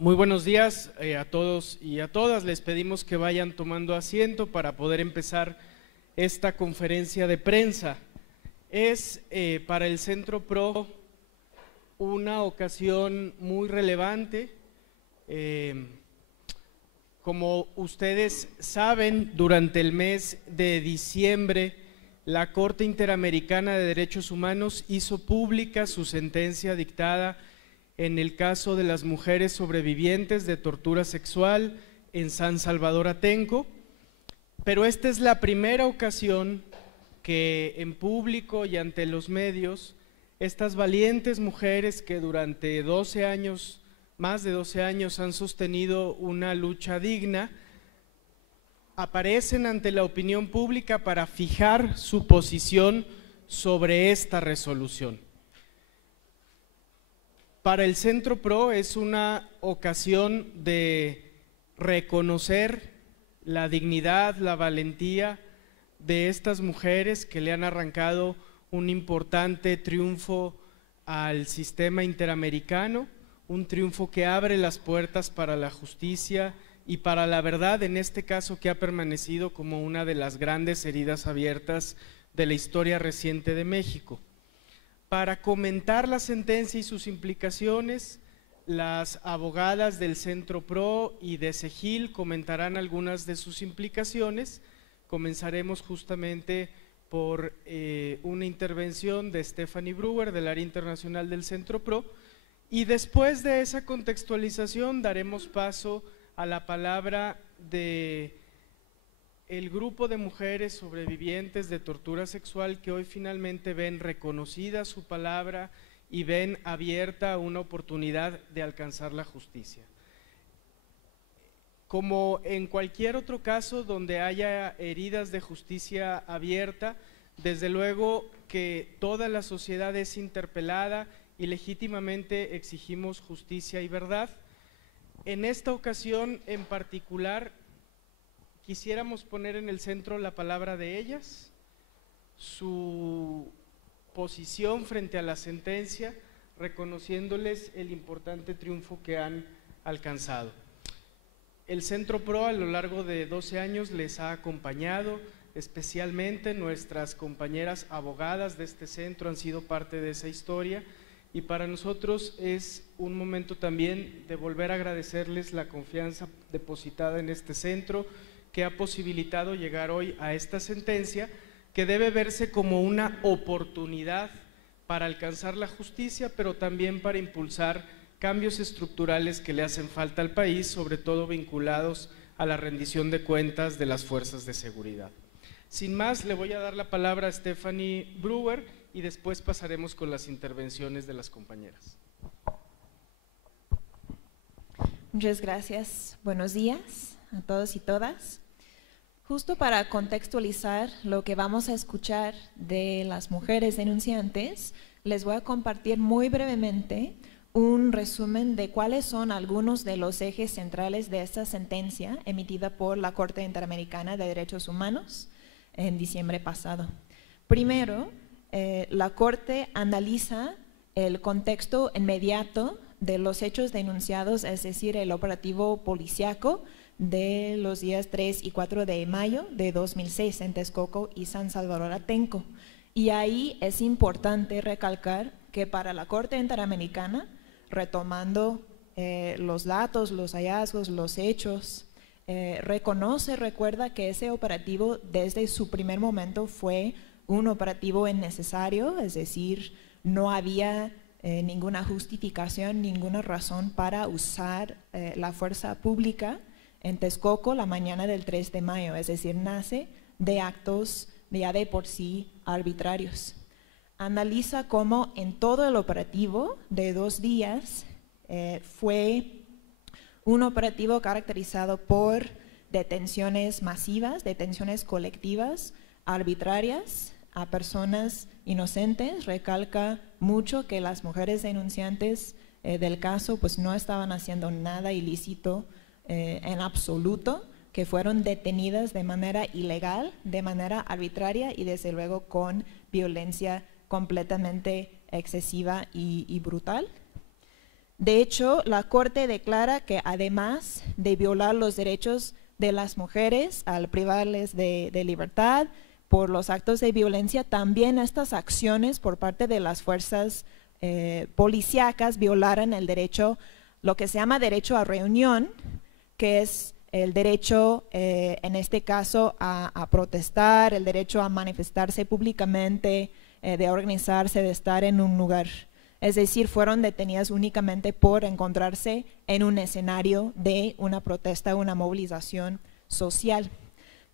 Muy buenos días a todos y a todas. Les pedimos que vayan tomando asiento para poder empezar esta conferencia de prensa. Es para el Centro PRO una ocasión muy relevante. Como ustedes saben, durante el mes de diciembre, la Corte Interamericana de Derechos Humanos hizo pública su sentencia dictada en el caso de las mujeres sobrevivientes de tortura sexual en San Salvador Atenco, pero esta es la primera ocasión que en público y ante los medios, estas valientes mujeres que durante 12 años, más de 12 años han sostenido una lucha digna, aparecen ante la opinión pública para fijar su posición sobre esta resolución. Para el Centro PRO es una ocasión de reconocer la dignidad, la valentía de estas mujeres que le han arrancado un importante triunfo al sistema interamericano, un triunfo que abre las puertas para la justicia y para la verdad, en este caso que ha permanecido como una de las grandes heridas abiertas de la historia reciente de México. Para comentar la sentencia y sus implicaciones, las abogadas del Centro PRO y de CEGIL comentarán algunas de sus implicaciones. Comenzaremos justamente por una intervención de Stephanie Brewer del área internacional del Centro PRO y después de esa contextualización daremos paso a la palabra de el grupo de mujeres sobrevivientes de tortura sexual que hoy finalmente ven reconocida su palabra y ven abierta una oportunidad de alcanzar la justicia. Como en cualquier otro caso donde haya heridas de justicia abierta, desde luego que toda la sociedad es interpelada y legítimamente exigimos justicia y verdad. En esta ocasión en particular, quisiéramos poner en el centro la palabra de ellas, su posición frente a la sentencia, reconociéndoles el importante triunfo que han alcanzado. El Centro PRO a lo largo de 12 años les ha acompañado, especialmente nuestras compañeras abogadas de este centro han sido parte de esa historia y para nosotros es un momento también de volver a agradecerles la confianza depositada en este centro, que ha posibilitado llegar hoy a esta sentencia que debe verse como una oportunidad para alcanzar la justicia, pero también para impulsar cambios estructurales que le hacen falta al país, sobre todo vinculados a la rendición de cuentas de las fuerzas de seguridad. Sin más, le voy a dar la palabra a Stephanie Brewer y después pasaremos con las intervenciones de las compañeras. Muchas gracias. Buenos días a todos y todas. Justo para contextualizar lo que vamos a escuchar de las mujeres denunciantes, les voy a compartir muy brevemente un resumen de cuáles son algunos de los ejes centrales de esta sentencia emitida por la Corte Interamericana de Derechos Humanos en diciembre pasado. Primero, la Corte analiza el contexto inmediato de los hechos denunciados, es decir, el operativo policíaco de los días 3 y 4 de mayo de 2006 en Texcoco y San Salvador Atenco. Y ahí es importante recalcar que para la Corte Interamericana, retomando los datos, los hallazgos, los hechos, recuerda que ese operativo desde su primer momento fue un operativo innecesario, es decir, no había ninguna justificación, ninguna razón para usar la fuerza pública en Texcoco la mañana del 3 de mayo, es decir, nace de actos ya de por sí arbitrarios. Analiza cómo en todo el operativo de 2 días fue un operativo caracterizado por detenciones masivas, detenciones colectivas, arbitrarias a personas inocentes. Recalca mucho que las mujeres denunciantes del caso pues no estaban haciendo nada ilícito en absoluto, que fueron detenidas de manera ilegal, de manera arbitraria y desde luego con violencia completamente excesiva y brutal. De hecho, la Corte declara que además de violar los derechos de las mujeres al privarles de libertad por los actos de violencia, también estas acciones por parte de las fuerzas policíacas violaran el derecho, lo que se llama derecho a reunión, que es el derecho, en este caso, a protestar, el derecho a manifestarse públicamente, de organizarse, de estar en un lugar. Es decir, fueron detenidas únicamente por encontrarse en un escenario de una protesta, una movilización social.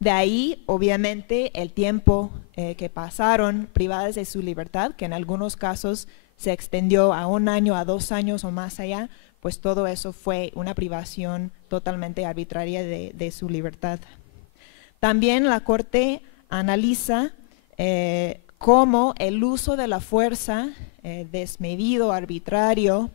De ahí, obviamente, el tiempo que pasaron privadas de su libertad, que en algunos casos se extendió a 1 año, a 2 años o más allá, pues todo eso fue una privación totalmente arbitraria de su libertad. También la Corte analiza cómo el uso de la fuerza desmedido, arbitrario,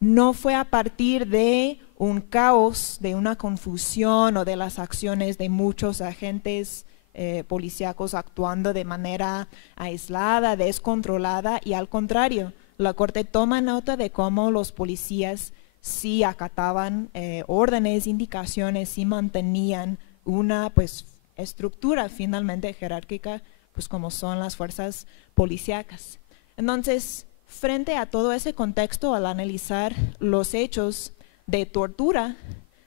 no fue a partir de un caos, de una confusión o de las acciones de muchos agentes policíacos actuando de manera aislada, descontrolada, y al contrario, la Corte toma nota de cómo los policías sí acataban órdenes, indicaciones, sí mantenían una estructura finalmente jerárquica, pues como son las fuerzas policíacas. Entonces, frente a todo ese contexto, al analizar los hechos de tortura,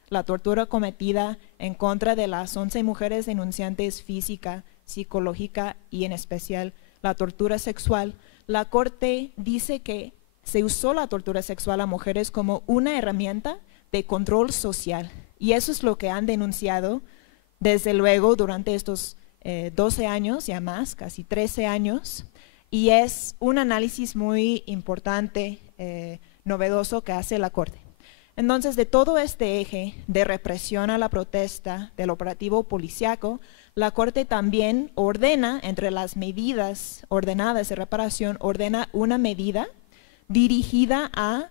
la tortura cometida en contra de las 11 mujeres denunciantes física, psicológica y en especial la tortura sexual, la Corte dice que se usó la tortura sexual a mujeres como una herramienta de control social. Y eso es lo que han denunciado desde luego durante estos 12 años, ya más, casi 13 años, y es un análisis muy importante, novedoso que hace la Corte. Entonces, de todo este eje de represión a la protesta, del operativo policíaco, la Corte también ordena, entre las medidas ordenadas de reparación, ordena una medida dirigida a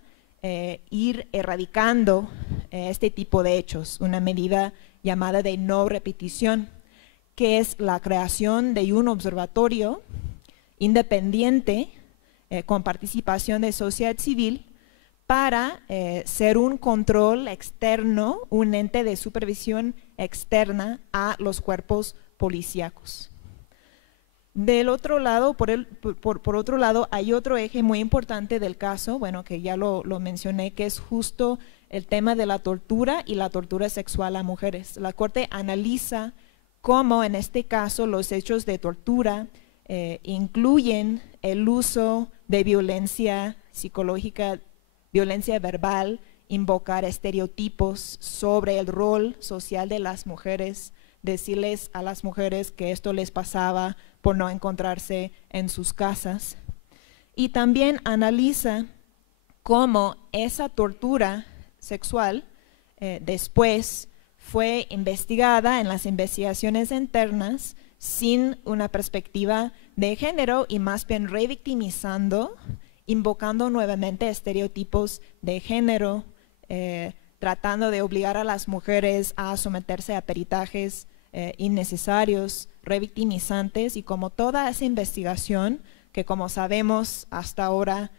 ir erradicando este tipo de hechos, una medida llamada de no repetición, que es la creación de un observatorio independiente con participación de sociedad civil para ser un control externo, un ente de supervisión externa a los cuerpos policíacos. Del otro lado, por otro lado, hay otro eje muy importante del caso, bueno, que ya lo mencioné, que es justo el tema de la tortura y la tortura sexual a mujeres. La Corte analiza cómo en este caso los hechos de tortura incluyen el uso de violencia psicológica, violencia verbal, invocar estereotipos sobre el rol social de las mujeres, decirles a las mujeres que esto les pasaba por no encontrarse en sus casas. Y también analiza cómo esa tortura sexual después fue investigada en las investigaciones internas sin una perspectiva de género y más bien revictimizando, invocando nuevamente estereotipos de género, tratando de obligar a las mujeres a someterse a peritajes innecesarios, revictimizantes, y como toda esa investigación, que como sabemos hasta ahora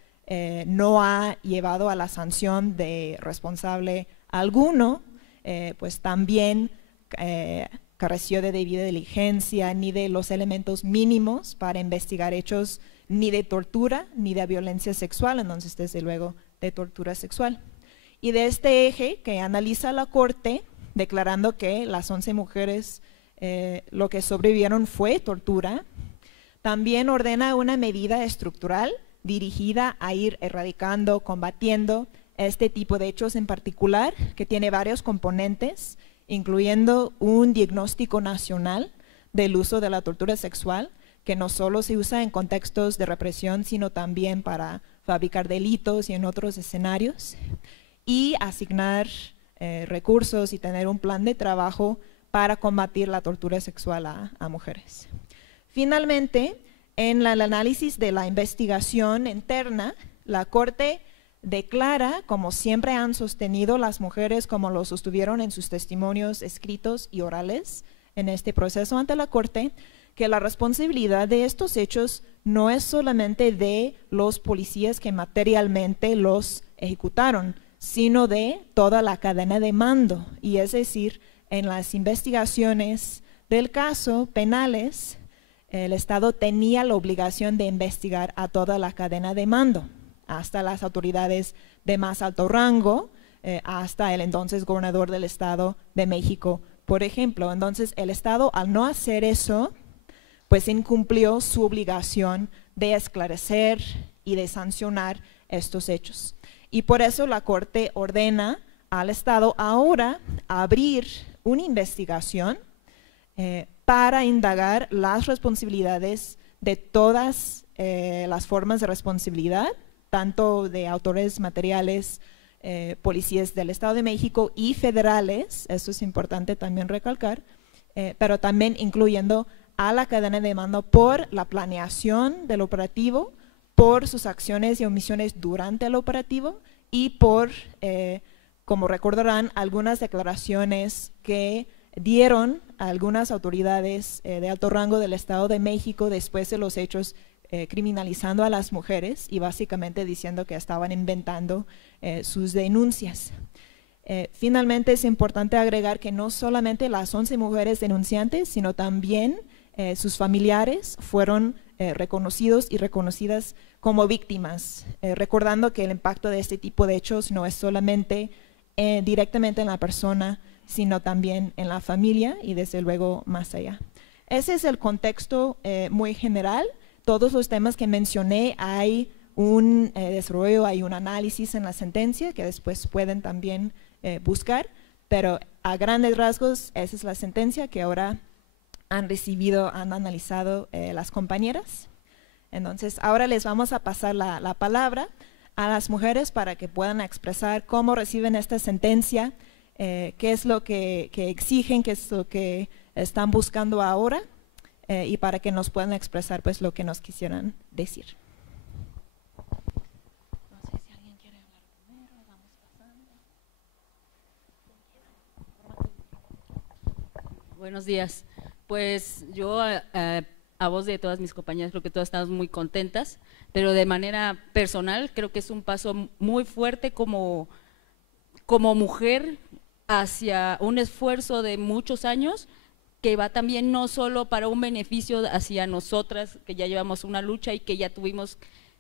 no ha llevado a la sanción de responsable alguno, pues también careció de debida diligencia ni de los elementos mínimos para investigar hechos ni de tortura ni de violencia sexual, entonces desde luego de tortura sexual. Y de este eje que analiza la Corte, declarando que las 11 mujeres lo que sobrevivieron fue tortura, también ordena una medida estructural dirigida a ir erradicando, combatiendo este tipo de hechos en particular, que tiene varios componentes, incluyendo un diagnóstico nacional del uso de la tortura sexual, que no solo se usa en contextos de represión, sino también para fabricar delitos y en otros escenarios, y asignar recursos y tener un plan de trabajo para combatir la tortura sexual a mujeres. Finalmente, en el análisis de la investigación interna, la Corte declara, como siempre han sostenido las mujeres, como lo sostuvieron en sus testimonios escritos y orales en este proceso ante la Corte, que la responsabilidad de estos hechos no es solamente de los policías que materialmente los ejecutaron, sino de toda la cadena de mando. Y es decir, en las investigaciones del caso penales, el Estado tenía la obligación de investigar a toda la cadena de mando, hasta las autoridades de más alto rango, hasta el entonces gobernador del Estado de México, por ejemplo. Entonces, el Estado, al no hacer eso, pues incumplió su obligación de esclarecer y de sancionar estos hechos. Y por eso la Corte ordena al Estado ahora abrir una investigación para indagar las responsabilidades de todas las formas de responsabilidad, tanto de autores materiales, policías del Estado de México y federales, eso es importante también recalcar, pero también incluyendo a la cadena de mando por la planeación del operativo, por sus acciones y omisiones durante el operativo y por, como recordarán, algunas declaraciones que dieron a algunas autoridades de alto rango del Estado de México después de los hechos, criminalizando a las mujeres y básicamente diciendo que estaban inventando sus denuncias. Finalmente es importante agregar que no solamente las 11 mujeres denunciantes, sino también sus familiares fueron reconocidos y reconocidas como víctimas, recordando que el impacto de este tipo de hechos no es solamente directamente en la persona, sino también en la familia y desde luego más allá. Ese es el contexto muy general. Todos los temas que mencioné, hay un desarrollo, hay un análisis en la sentencia que después pueden también buscar, pero a grandes rasgos esa es la sentencia que ahora han recibido, han analizado las compañeras. Entonces ahora les vamos a pasar la palabra a las mujeres para que puedan expresar cómo reciben esta sentencia, qué es lo que exigen, qué es lo que están buscando ahora, y para que nos puedan expresar pues lo que nos quisieran decir. No sé si alguien quiere hablar primero, vamos pasando. Buenos días. Pues yo a voz de todas mis compañeras creo que todas estamos muy contentas, pero de manera personal creo que es un paso muy fuerte como mujer hacia un esfuerzo de muchos años que va también no solo para un beneficio hacia nosotras, que ya llevamos una lucha y que ya tuvimos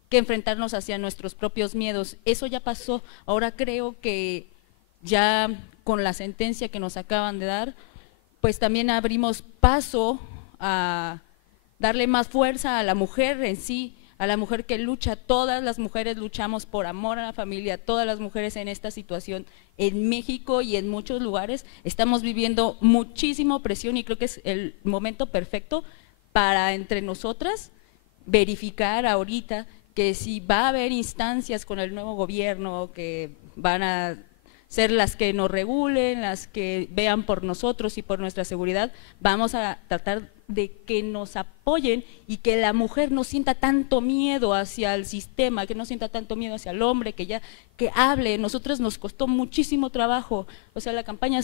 que enfrentarnos hacia nuestros propios miedos. Eso ya pasó. Ahora creo que ya con la sentencia que nos acaban de dar, pues también abrimos paso a darle más fuerza a la mujer en sí, a la mujer que lucha. Todas las mujeres luchamos por amor a la familia, todas las mujeres en esta situación en México y en muchos lugares estamos viviendo muchísima presión y creo que es el momento perfecto para entre nosotras verificar ahorita que si va a haber instancias con el nuevo gobierno que van a ser las que nos regulen, las que vean por nosotros y por nuestra seguridad, vamos a tratar de que nos apoyen y que la mujer no sienta tanto miedo hacia el sistema, que no sienta tanto miedo hacia el hombre, que hable. Nosotros nos costó muchísimo trabajo, o sea, la campaña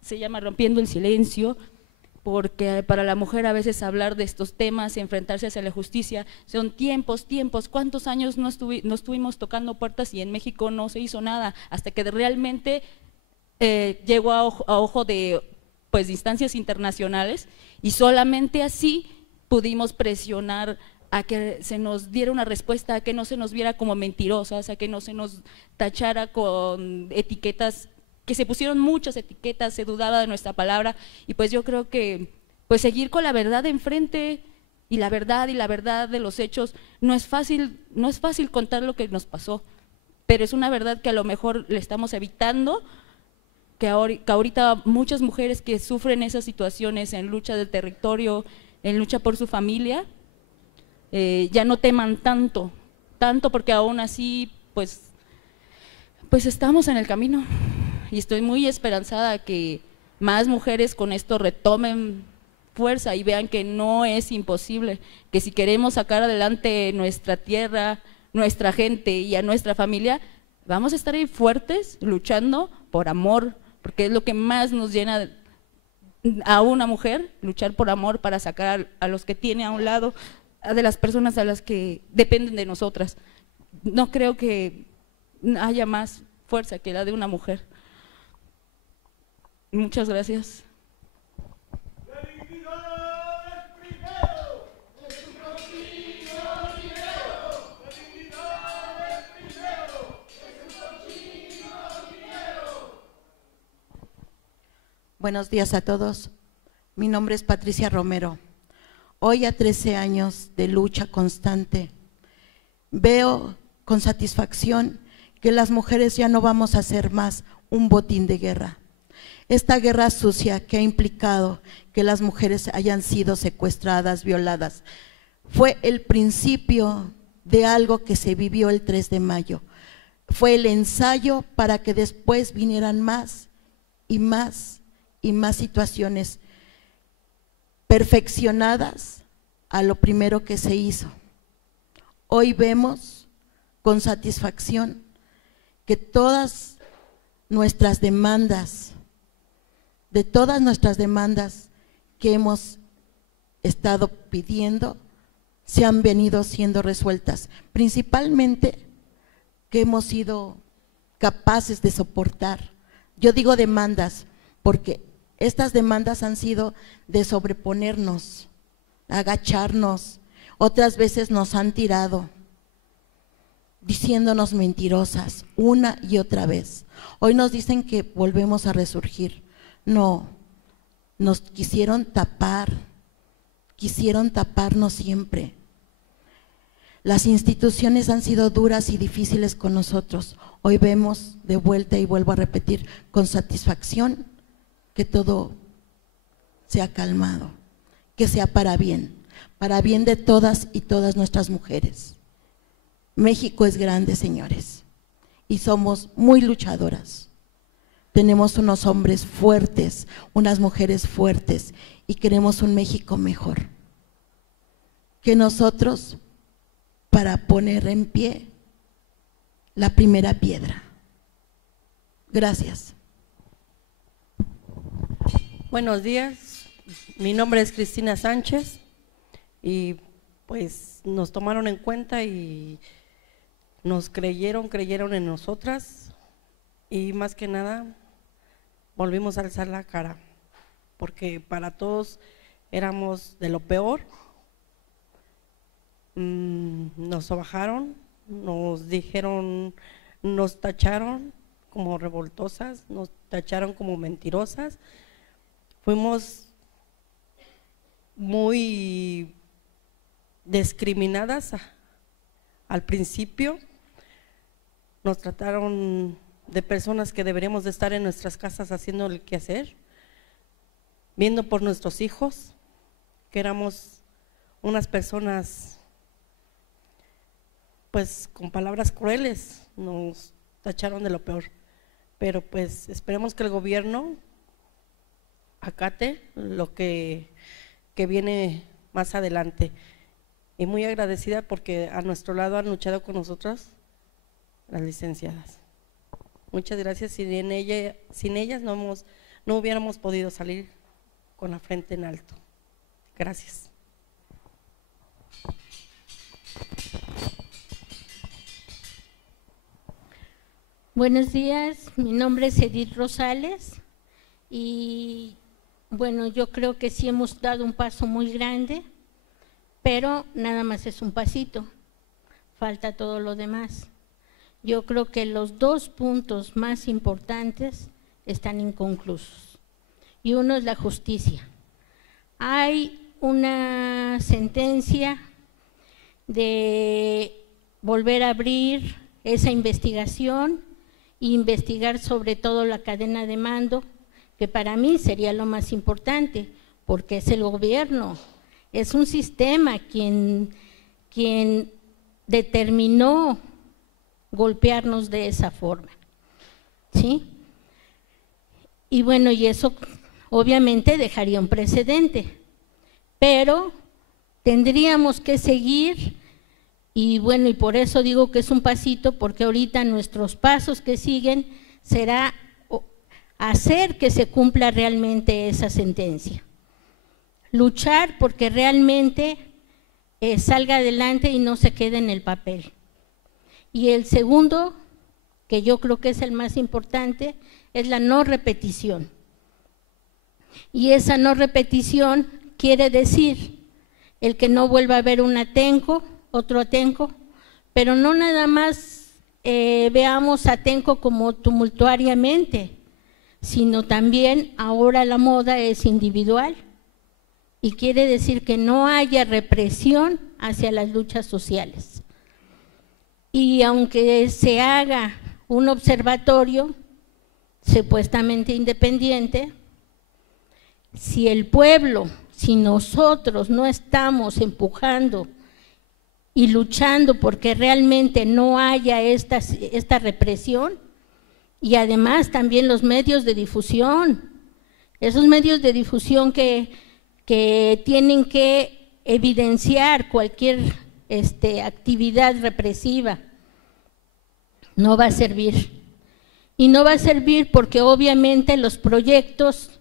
se llama Rompiendo el Silencio, porque para la mujer a veces hablar de estos temas y enfrentarse hacia la justicia son tiempos, ¿cuántos años no estuvimos tocando puertas y en México no se hizo nada? Hasta que realmente llegó a ojo de pues instancias internacionales y solamente así pudimos presionar a que se nos diera una respuesta, a que no se nos viera como mentirosas, a que no se nos tachara con etiquetas, que se pusieron muchas etiquetas, se dudaba de nuestra palabra y pues yo creo que pues seguir con la verdad enfrente y la verdad de los hechos no es fácil contar lo que nos pasó, pero es una verdad que a lo mejor le estamos evitando, que ahorita muchas mujeres que sufren esas situaciones en lucha del territorio, en lucha por su familia, ya no teman tanto porque aún así pues estamos en el camino y estoy muy esperanzada que más mujeres con esto retomen fuerza y vean que no es imposible, que si queremos sacar adelante nuestra tierra, nuestra gente y a nuestra familia, vamos a estar ahí fuertes luchando por amor, porque es lo que más nos llena a una mujer, luchar por amor para sacar a los que tiene a un lado, de las personas a las que dependen de nosotras. No creo que haya más fuerza que la de una mujer. Muchas gracias. Buenos días a todos. Mi nombre es Patricia Romero. Hoy, a 13 años de lucha constante, veo con satisfacción que las mujeres ya no vamos a ser más un botín de guerra. Esta guerra sucia que ha implicado que las mujeres hayan sido secuestradas, violadas, fue el principio de algo que se vivió el 3 de mayo. Fue el ensayo para que después vinieran más y más y más situaciones perfeccionadas a lo primero que se hizo. Hoy vemos con satisfacción que todas nuestras demandas, de todas nuestras demandas que hemos estado pidiendo, se han venido siendo resueltas, principalmente que hemos sido capaces de soportar. Yo digo demandas porque estas demandas han sido de sobreponernos, agacharnos, otras veces nos han tirado, diciéndonos mentirosas una y otra vez. Hoy nos dicen que volvemos a resurgir. No, nos quisieron taparnos siempre. Las instituciones han sido duras y difíciles con nosotros. Hoy vemos de vuelta, y vuelvo a repetir, con satisfacción, que todo se ha calmado, que sea para bien de todas y todas nuestras mujeres. México es grande, señores, y somos muy luchadoras. Tenemos unos hombres fuertes, unas mujeres fuertes, y queremos un México mejor. Que nosotros, para poner en pie la primera piedra. Gracias. Buenos días, mi nombre es Cristina Sánchez y pues nos tomaron en cuenta y nos creyeron en nosotras, y más que nada volvimos a alzar la cara, porque para todos éramos de lo peor. Nos bajaron, nos dijeron, nos tacharon como revoltosas, nos tacharon como mentirosas. Fuimos muy discriminadas al principio. Nos trataron de personas que deberíamos de estar en nuestras casas haciendo el quehacer, viendo por nuestros hijos, que éramos unas personas pues con palabras crueles. Nos tacharon de lo peor, pero pues esperemos que el gobierno acate lo que viene más adelante. Y muy agradecida porque a nuestro lado han luchado con nosotras las licenciadas. Muchas gracias. Sin ellas no hubiéramos podido salir con la frente en alto. Gracias. Buenos días, mi nombre es Edith Rosales y bueno, yo creo que sí hemos dado un paso muy grande, pero nada más es un pasito, falta todo lo demás. Yo creo que los dos puntos más importantes están inconclusos y uno es la justicia. Hay una sentencia de volver a abrir esa investigación e investigar sobre todo la cadena de mando, que para mí sería lo más importante, porque es el gobierno, es un sistema quien determinó golpearnos de esa forma, ¿sí? Y bueno, y eso obviamente dejaría un precedente, pero tendríamos que seguir. Y bueno, y por eso digo que es un pasito, porque ahorita nuestros pasos que siguen será hacer que se cumpla realmente esa sentencia. Luchar porque realmente salga adelante y no se quede en el papel. Y el segundo, que yo creo que es el más importante, es la no repetición. Y esa no repetición quiere decir el que no vuelva a haber un Atenco, otro Atenco, pero no nada más veamos Atenco como tumultuariamente, sino también ahora la moda es individual y quiere decir que no haya represión hacia las luchas sociales. Y aunque se haga un observatorio supuestamente independiente, si el pueblo, si nosotros no estamos empujando y luchando porque realmente no haya esta represión, y además también los medios de difusión, esos medios de difusión que tienen que evidenciar cualquier actividad represiva, no va a servir. Y no va a servir porque obviamente los proyectos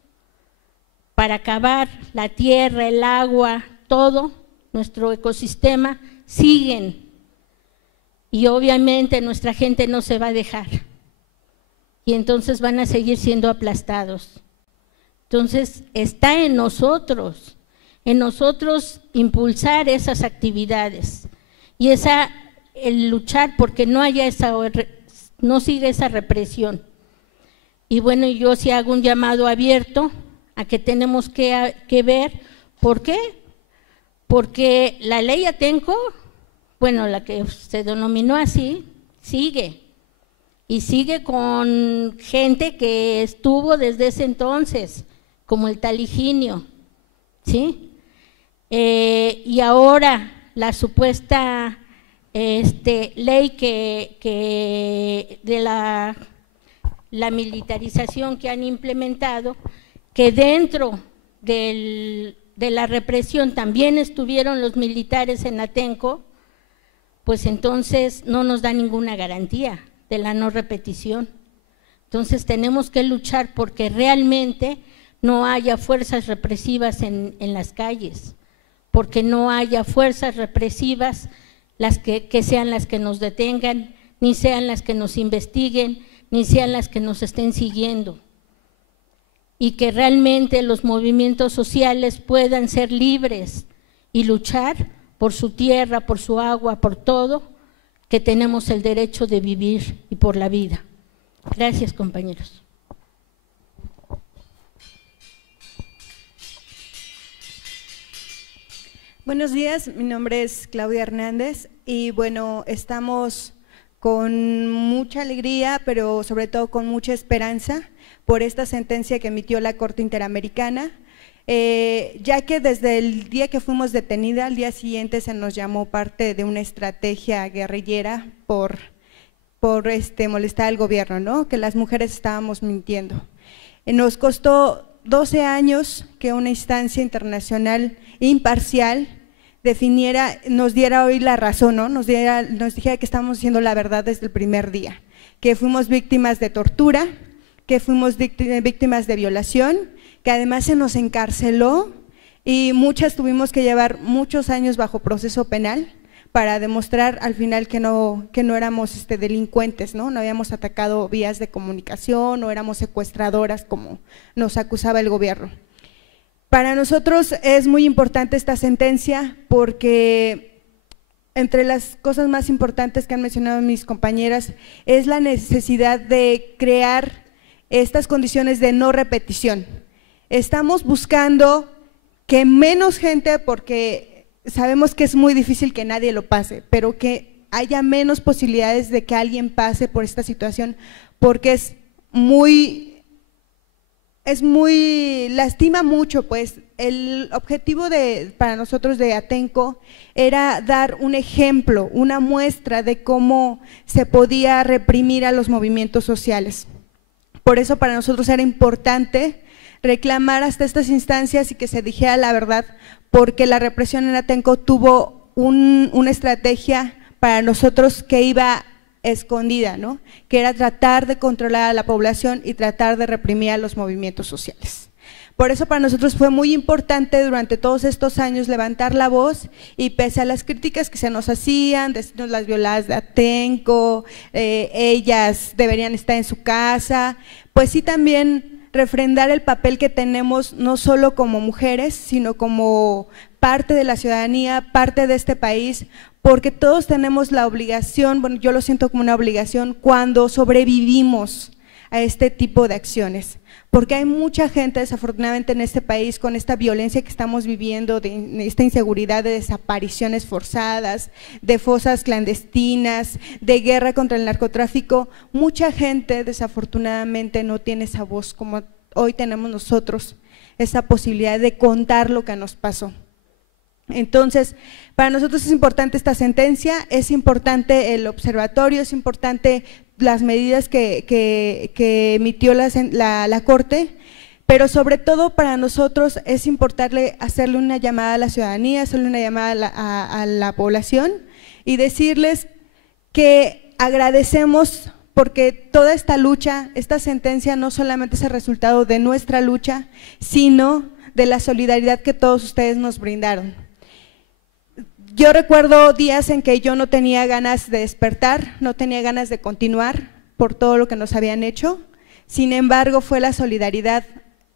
para acabar la tierra, el agua, todo, nuestro ecosistema, siguen. Y obviamente nuestra gente no se va a dejar. Y entonces van a seguir siendo aplastados. Entonces está en nosotros impulsar esas actividades y el luchar porque no haya no siga esa represión. Y bueno, yo sí hago un llamado abierto a que tenemos que ver, ¿por qué? Porque la ley Atenco, bueno, la que se denominó así, sigue. Y sigue con gente que estuvo desde ese entonces, como el tal Higinio, ¿sí? Y ahora la supuesta ley de la militarización que han implementado, que dentro de la represión también estuvieron los militares en Atenco, pues entonces no nos da ninguna garantía de la no repetición. Entonces tenemos que luchar porque realmente no haya fuerzas represivas en las calles, porque no haya fuerzas represivas que sean las que nos detengan, ni sean las que nos investiguen, ni sean las que nos estén siguiendo. Y que realmente los movimientos sociales puedan ser libres y luchar por su tierra, por su agua, por todo, que tenemos el derecho de vivir y por la vida. Gracias, compañeros. Buenos días, mi nombre es Claudia Hernández y bueno, estamos con mucha alegría, pero sobre todo con mucha esperanza por esta sentencia que emitió la Corte Interamericana, ya que desde el día que fuimos detenidas, al día siguiente se nos llamó parte de una estrategia guerrillera por molestar al gobierno, ¿no? Que las mujeres estábamos mintiendo. Nos costó 12 años que una instancia internacional imparcial nos diera hoy la razón, ¿no? Nos dijera que estamos diciendo la verdad desde el primer día, que fuimos víctimas de tortura, que fuimos víctimas de violación, que además se nos encarceló y muchas tuvimos que llevar muchos años bajo proceso penal para demostrar al final que no éramos delincuentes, ¿no? No habíamos atacado vías de comunicación, no éramos secuestradoras como nos acusaba el gobierno. Para nosotros es muy importante esta sentencia porque entre las cosas más importantes que han mencionado mis compañeras es la necesidad de crear estas condiciones de no repetición. Estamos buscando que menos gente, porque sabemos que es muy difícil que nadie lo pase, pero que haya menos posibilidades de que alguien pase por esta situación, porque lastima mucho, pues. El objetivo para nosotros de Atenco era dar un ejemplo, una muestra de cómo se podía reprimir a los movimientos sociales. Por eso para nosotros era importante reclamar hasta estas instancias y que se dijera la verdad, porque la represión en Atenco tuvo una estrategia para nosotros que iba escondida, ¿no? Que era tratar de controlar a la población y tratar de reprimir a los movimientos sociales. Por eso para nosotros fue muy importante durante todos estos años levantar la voz y pese a las críticas que se nos hacían, decirnos las violadas de Atenco, ellas deberían estar en su casa, pues sí también refrendar el papel que tenemos no solo como mujeres, sino como parte de la ciudadanía, parte de este país, porque todos tenemos la obligación, bueno, yo lo siento como una obligación cuando sobrevivimos a este tipo de acciones. Porque hay mucha gente desafortunadamente en este país con esta violencia que estamos viviendo, de esta inseguridad de desapariciones forzadas, de fosas clandestinas, de guerra contra el narcotráfico, mucha gente desafortunadamente no tiene esa voz como hoy tenemos nosotros, esa posibilidad de contar lo que nos pasó. Entonces, para nosotros es importante esta sentencia, es importante el observatorio, es importante las medidas que emitió la Corte, pero sobre todo para nosotros es importante hacerle una llamada a la ciudadanía, hacerle una llamada a la población y decirles que agradecemos porque toda esta lucha, esta sentencia no solamente es el resultado de nuestra lucha, sino de la solidaridad que todos ustedes nos brindaron. Yo recuerdo días en que yo no tenía ganas de despertar, no tenía ganas de continuar por todo lo que nos habían hecho, sin embargo fue la solidaridad,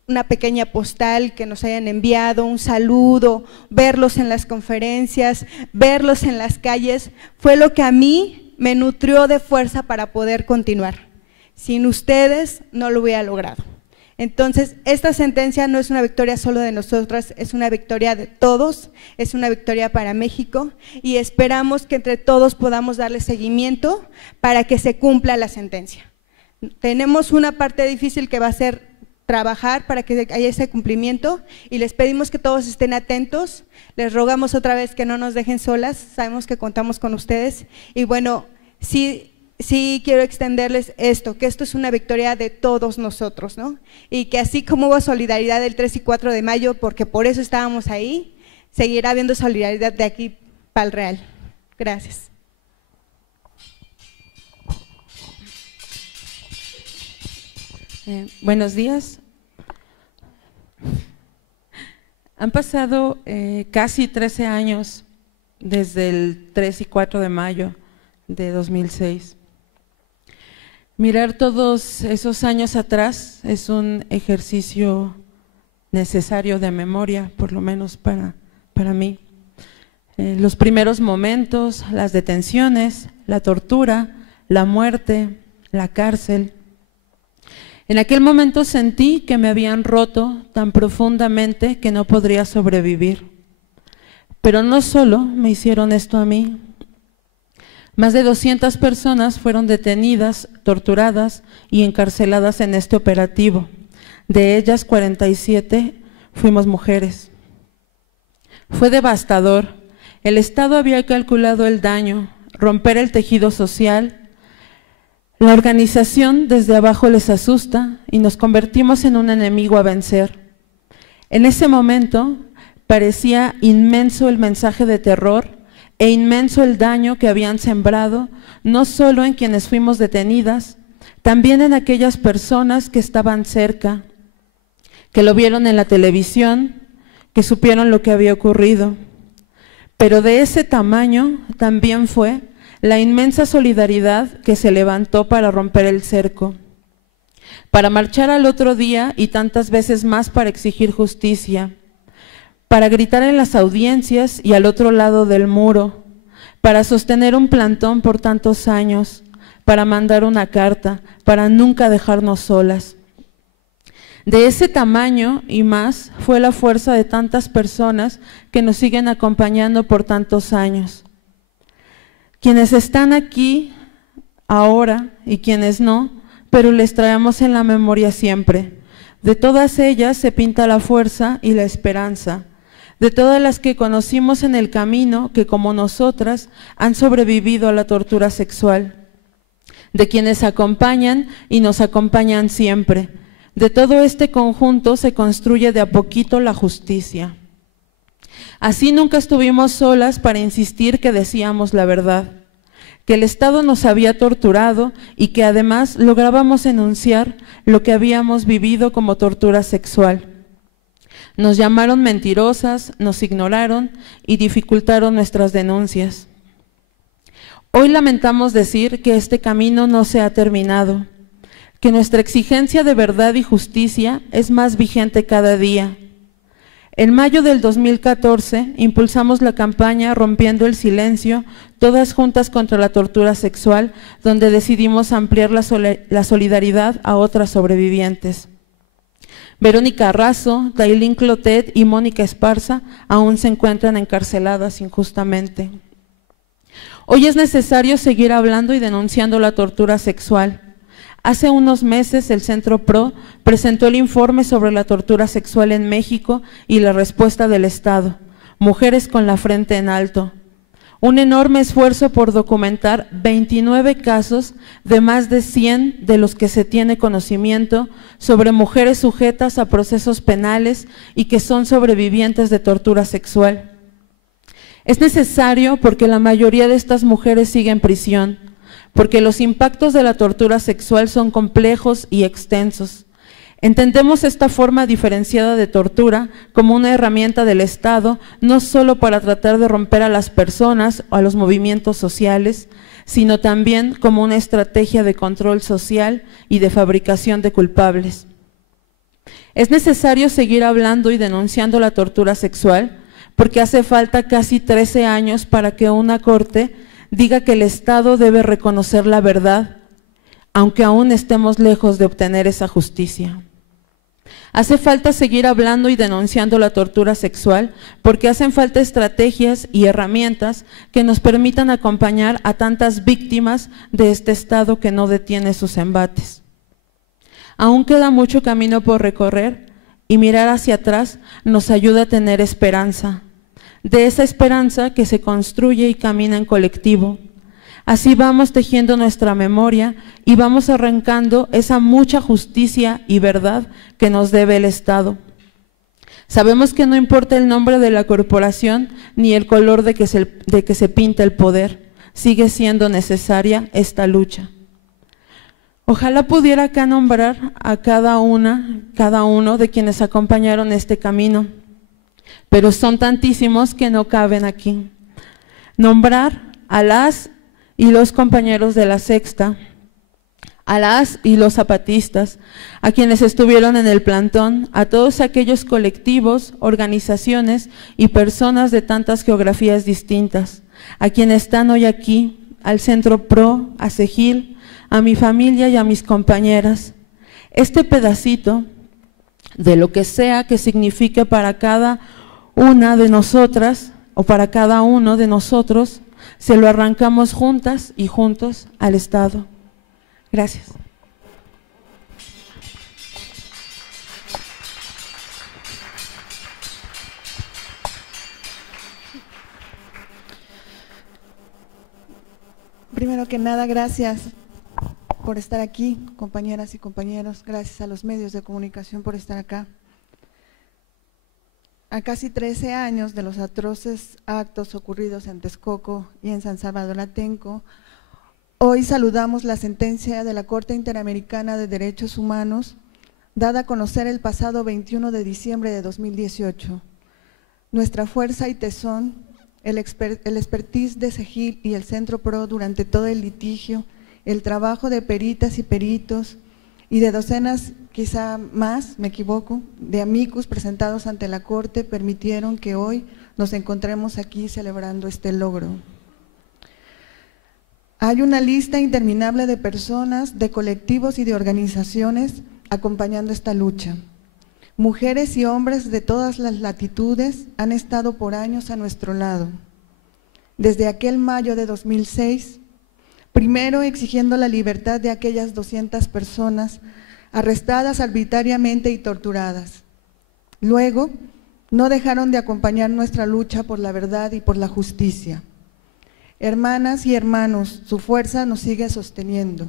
una pequeña postal que nos hayan enviado, un saludo, verlos en las conferencias, verlos en las calles, fue lo que a mí me nutrió de fuerza para poder continuar. Sin ustedes no lo hubiera logrado. Entonces, esta sentencia no es una victoria solo de nosotras, es una victoria de todos, es una victoria para México y esperamos que entre todos podamos darle seguimiento para que se cumpla la sentencia. Tenemos una parte difícil que va a ser trabajar para que haya ese cumplimiento y les pedimos que todos estén atentos, les rogamos otra vez que no nos dejen solas, sabemos que contamos con ustedes y bueno, sí quiero extenderles esto, que esto es una victoria de todos nosotros, ¿no? Y que así como hubo solidaridad el 3 y 4 de mayo, porque por eso estábamos ahí, seguirá habiendo solidaridad de aquí para el Real. Gracias. Buenos días. Han pasado casi 13 años desde el 3 y 4 de mayo de 2006. Mirar todos esos años atrás es un ejercicio necesario de memoria, por lo menos para mí. Los primeros momentos, las detenciones, la tortura, la muerte, la cárcel. En aquel momento sentí que me habían roto tan profundamente que no podría sobrevivir. Pero no solo me hicieron esto a mí. Más de 200 personas fueron detenidas, torturadas y encarceladas en este operativo. De ellas, 47 fuimos mujeres. Fue devastador. El Estado había calculado el daño, romper el tejido social. La organización desde abajo les asusta y nos convertimos en un enemigo a vencer. En ese momento parecía inmenso el mensaje de terror e inmenso el daño que habían sembrado, no solo en quienes fuimos detenidas, también en aquellas personas que estaban cerca, que lo vieron en la televisión, que supieron lo que había ocurrido. Pero de ese tamaño también fue la inmensa solidaridad que se levantó para romper el cerco, para marchar al otro día y tantas veces más para exigir justicia, para gritar en las audiencias y al otro lado del muro, para sostener un plantón por tantos años, para mandar una carta, para nunca dejarnos solas. De ese tamaño y más fue la fuerza de tantas personas que nos siguen acompañando por tantos años. Quienes están aquí ahora y quienes no, pero les traemos en la memoria siempre. De todas ellas se pinta la fuerza y la esperanza. De todas las que conocimos en el camino que como nosotras han sobrevivido a la tortura sexual, de quienes acompañan y nos acompañan siempre. De todo este conjunto se construye de a poquito la justicia. Así nunca estuvimos solas para insistir que decíamos la verdad, que el Estado nos había torturado y que además lográbamos enunciar lo que habíamos vivido como tortura sexual. Nos llamaron mentirosas, nos ignoraron y dificultaron nuestras denuncias. Hoy lamentamos decir que este camino no se ha terminado, que nuestra exigencia de verdad y justicia es más vigente cada día. En mayo del 2014 impulsamos la campaña Rompiendo el Silencio, todas juntas contra la tortura sexual, donde decidimos ampliar la solidaridad a otras sobrevivientes. Verónica Razo, Dailín Clotet y Mónica Esparza aún se encuentran encarceladas injustamente. Hoy es necesario seguir hablando y denunciando la tortura sexual. Hace unos meses el Centro PRO presentó el informe sobre la tortura sexual en México y la respuesta del Estado, Mujeres con la frente en alto. Un enorme esfuerzo por documentar 29 casos de más de 100 de los que se tiene conocimiento sobre mujeres sujetas a procesos penales y que son sobrevivientes de tortura sexual. Es necesario porque la mayoría de estas mujeres sigue en prisión, porque los impactos de la tortura sexual son complejos y extensos. Entendemos esta forma diferenciada de tortura como una herramienta del Estado, no solo para tratar de romper a las personas o a los movimientos sociales, sino también como una estrategia de control social y de fabricación de culpables. Es necesario seguir hablando y denunciando la tortura sexual, porque hace falta casi 13 años para que una corte diga que el Estado debe reconocer la verdad, aunque aún estemos lejos de obtener esa justicia. Hace falta seguir hablando y denunciando la tortura sexual porque hacen falta estrategias y herramientas que nos permitan acompañar a tantas víctimas de este Estado que no detiene sus embates. Aún queda mucho camino por recorrer y mirar hacia atrás nos ayuda a tener esperanza. De esa esperanza que se construye y camina en colectivo. Así vamos tejiendo nuestra memoria y vamos arrancando esa mucha justicia y verdad que nos debe el Estado. Sabemos que no importa el nombre de la corporación ni el color de que se pinta el poder, sigue siendo necesaria esta lucha. Ojalá pudiera acá nombrar a cada uno de quienes acompañaron este camino, pero son tantísimos que no caben aquí. Nombrar a las y los compañeros de la Sexta, a las y los zapatistas, a quienes estuvieron en el plantón, a todos aquellos colectivos, organizaciones y personas de tantas geografías distintas, a quienes están hoy aquí, al Centro PRO, a Cegil, a mi familia y a mis compañeras. Este pedacito de lo que sea que signifique para cada una de nosotras o para cada uno de nosotros, se lo arrancamos juntas y juntos al Estado. Gracias. Primero que nada, gracias por estar aquí, compañeras y compañeros. Gracias a los medios de comunicación por estar acá. A casi 13 años de los atroces actos ocurridos en Texcoco y en San Salvador Atenco, hoy saludamos la sentencia de la Corte Interamericana de Derechos Humanos, dada a conocer el pasado 21 de diciembre de 2018. Nuestra fuerza y tesón, el expertise de Cegil y el Centro PRO durante todo el litigio, el trabajo de peritas y peritos y de docenas, quizá más, me equivoco, de amicus presentados ante la Corte permitieron que hoy nos encontremos aquí celebrando este logro. Hay una lista interminable de personas, de colectivos y de organizaciones acompañando esta lucha. Mujeres y hombres de todas las latitudes han estado por años a nuestro lado. Desde aquel mayo de 2006, primero exigiendo la libertad de aquellas 200 personas arrestadas arbitrariamente y torturadas. Luego, no dejaron de acompañar nuestra lucha por la verdad y por la justicia. Hermanas y hermanos, su fuerza nos sigue sosteniendo.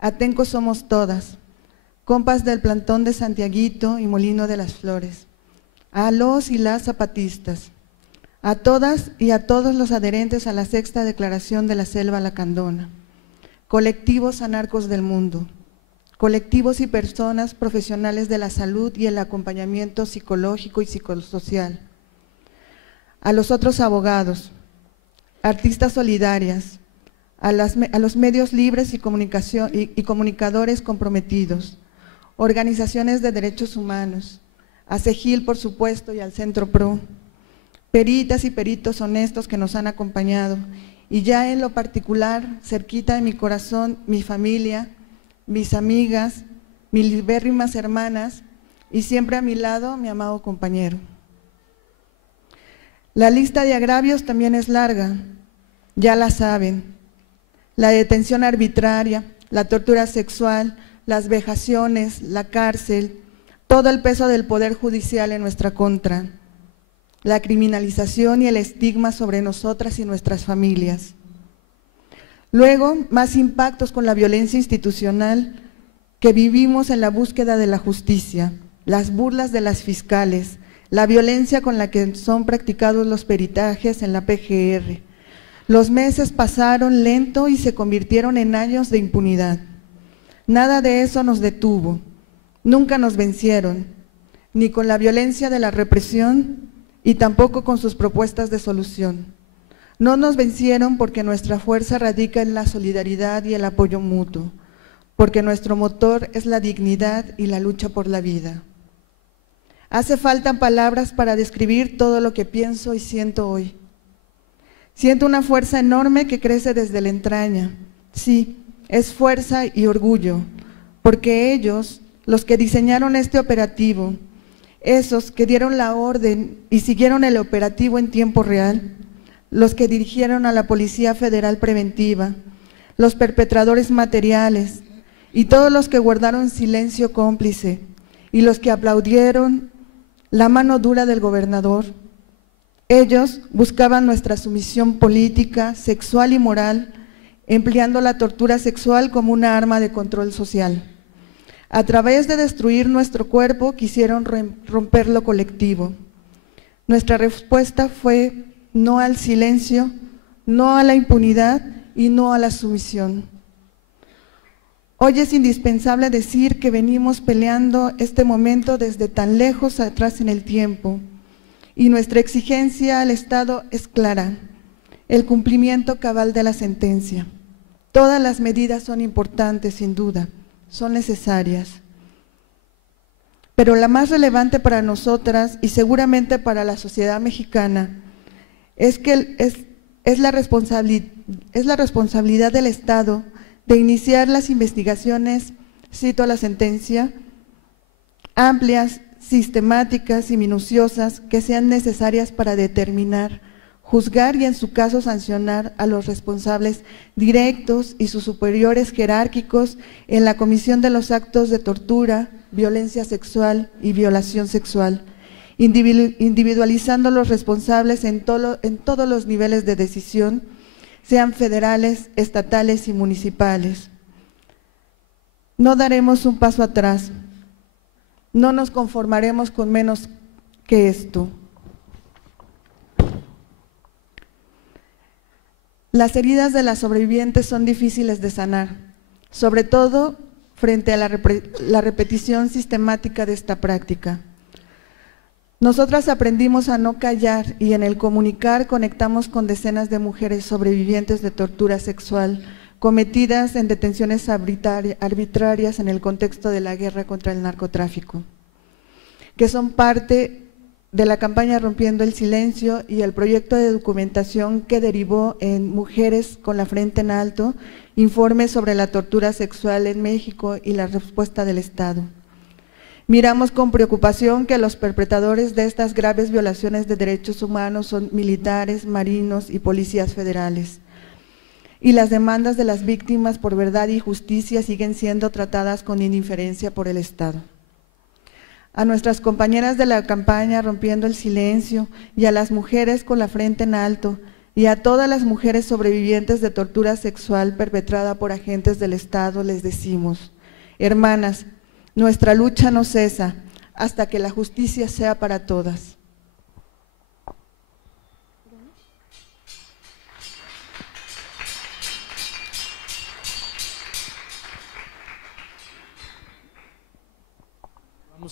Atenco somos todas, compas del plantón de Santiaguito y Molino de las Flores, a los y las zapatistas, a todas y a todos los adherentes a la Sexta Declaración de la Selva Lacandona, colectivos anarcos del mundo, colectivos y personas profesionales de la salud y el acompañamiento psicológico y psicosocial, a los otros abogados, artistas solidarias, a los medios libres y comunicadores comprometidos, organizaciones de derechos humanos, a CEGIL por supuesto y al Centro PRO, peritas y peritos honestos que nos han acompañado, y ya en lo particular, cerquita de mi corazón, mi familia, mis amigas, mis libérrimas hermanas, y siempre a mi lado, mi amado compañero. La lista de agravios también es larga, ya la saben: la detención arbitraria, la tortura sexual, las vejaciones, la cárcel, todo el peso del poder judicial en nuestra contra, la criminalización y el estigma sobre nosotras y nuestras familias. Luego, más impactos con la violencia institucional que vivimos en la búsqueda de la justicia, las burlas de las fiscales, la violencia con la que son practicados los peritajes en la PGR. Los meses pasaron lento y se convirtieron en años de impunidad. Nada de eso nos detuvo, nunca nos vencieron, ni con la violencia de la represión y tampoco con sus propuestas de solución. No nos vencieron porque nuestra fuerza radica en la solidaridad y el apoyo mutuo, porque nuestro motor es la dignidad y la lucha por la vida. Hace falta palabras para describir todo lo que pienso y siento hoy. Siento una fuerza enorme que crece desde la entraña. Sí, es fuerza y orgullo, porque ellos, los que diseñaron este operativo, esos que dieron la orden y siguieron el operativo en tiempo real, los que dirigieron a la Policía Federal Preventiva, los perpetradores materiales y todos los que guardaron silencio cómplice y los que aplaudieron la mano dura del gobernador. Ellos buscaban nuestra sumisión política, sexual y moral, empleando la tortura sexual como una arma de control social. A través de destruir nuestro cuerpo quisieron romper lo colectivo. Nuestra respuesta fue no al silencio, no a la impunidad y no a la sumisión. Hoy es indispensable decir que venimos peleando este momento desde tan lejos atrás en el tiempo, y nuestra exigencia al Estado es clara: el cumplimiento cabal de la sentencia. Todas las medidas son importantes, sin duda, son necesarias. Pero la más relevante para nosotras y seguramente para la sociedad mexicana es que es la responsabilidad del Estado de iniciar las investigaciones, cito la sentencia, amplias, sistemáticas y minuciosas que sean necesarias para determinar, juzgar y en su caso sancionar a los responsables directos y sus superiores jerárquicos en la comisión de los actos de tortura, violencia sexual y violación sexual, individualizando los responsables en todos los niveles de decisión, sean federales, estatales y municipales. No daremos un paso atrás, no nos conformaremos con menos que esto. Las heridas de las sobrevivientes son difíciles de sanar, sobre todo frente a la repetición sistemática de esta práctica. Nosotras aprendimos a no callar y en el comunicar conectamos con decenas de mujeres sobrevivientes de tortura sexual cometidas en detenciones arbitrarias en el contexto de la guerra contra el narcotráfico, que son parte de la campaña Rompiendo el Silencio y el proyecto de documentación que derivó en Mujeres con la Frente en Alto, informe sobre la tortura sexual en México y la respuesta del Estado. Miramos con preocupación que los perpetradores de estas graves violaciones de derechos humanos son militares, marinos y policías federales. Y las demandas de las víctimas por verdad y justicia siguen siendo tratadas con indiferencia por el Estado. A nuestras compañeras de la campaña Rompiendo el Silencio y a las mujeres con la frente en alto y a todas las mujeres sobrevivientes de tortura sexual perpetrada por agentes del Estado les decimos: hermanas, nuestra lucha no cesa hasta que la justicia sea para todas.